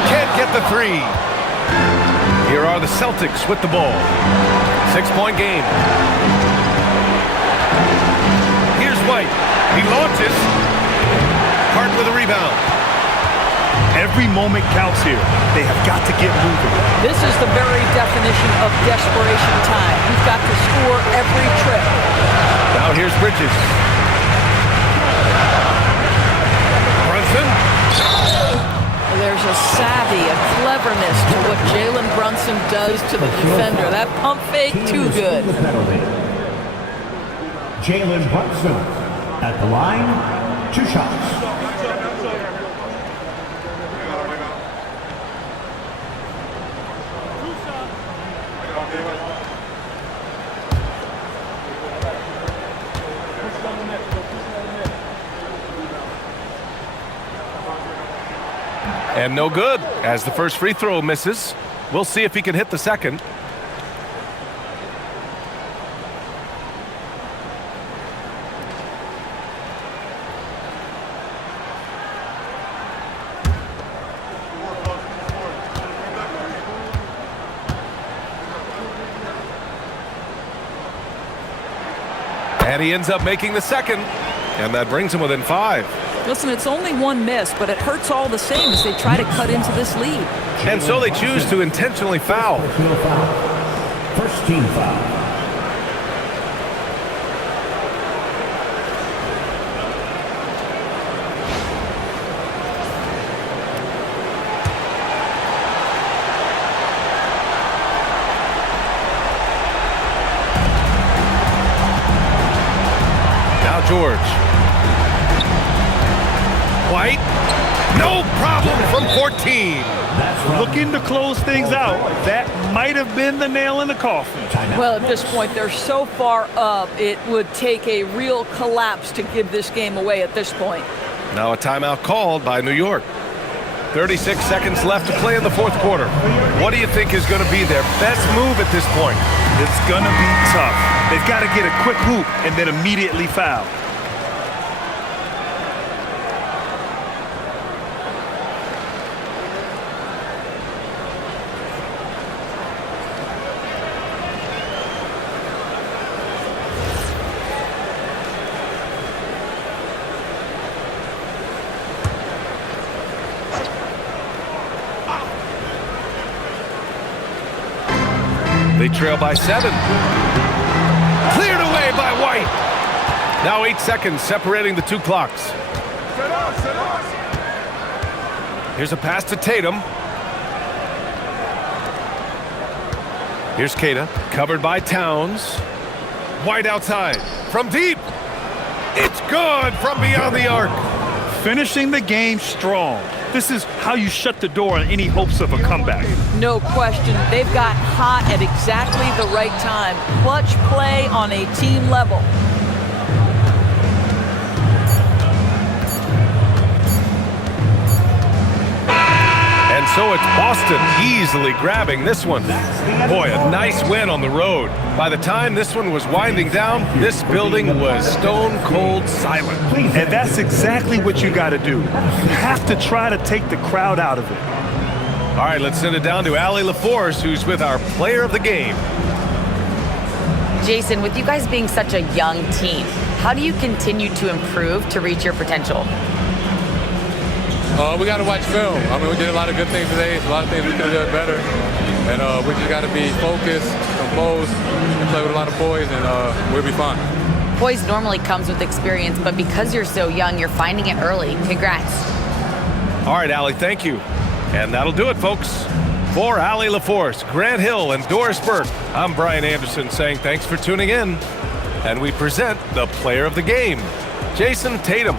Can't get the 3. Here are the Celtics with the ball. 6-point game. Here's White. He launches. Hart with a rebound. Every moment counts here. They have got to get moving. This is the very definition of desperation time. You've got to score every trip. Now here's Bridges. Brunson. There's a savvy, a cleverness to what Jalen Brunson does to the defender. That pump fake, too good. Jalen Brunson at the line. 2 shots. And no good, as the first free throw misses. We'll see if he can hit the second. And he ends up making the second, and that brings him within 5. Listen, it's only 1 miss, but it hurts all the same as they try to cut into this lead. And so they choose to intentionally foul. Personal foul. 1st team foul. Now George. White, no problem from 14. Looking to close things out. That might have been the nail in the coffin. Well, at this point, they're so far up, it would take a real collapse to give this game away at this point. Now a timeout called by New York. 36 seconds left to play in the 4th quarter. What do you think is going to be their best move at this point? It's going to be tough. They've got to get a quick hoop and then immediately foul. They trail by 7. Cleared away by White. Now 8 seconds separating the 2 clocks. Here's a pass to Tatum. Here's Keita, covered by Towns. White outside, from deep. It's good from beyond the arc. Finishing the game strong. This is how you shut the door on any hopes of a comeback. No question. They've got hot at exactly the right time. Clutch play on a team level. And so it's Boston easily grabbing this one. Boy, a nice win on the road. By the time this one was winding down, this building was stone cold silent. And that's exactly what you got to do. You have to try to take the crowd out of it. All right, let's send it down to Allie LaForce, who's with our player of the game. Jason, with you guys being such a young team, how do you continue to improve to reach your potential? We got to watch film. I mean, we did a lot of good things today. A lot of things we could have done better. And we just got to be focused, composed, and play with a lot of poise, and we'll be fine. Poise normally comes with experience, but because you're so young, you're finding it early. Congrats. All right, Allie, thank you. And that'll do it, folks. For Allie LaForce, Grant Hill, and Doris Burke, I'm Brian Anderson saying thanks for tuning in. And we present the player of the game, Jason Tatum.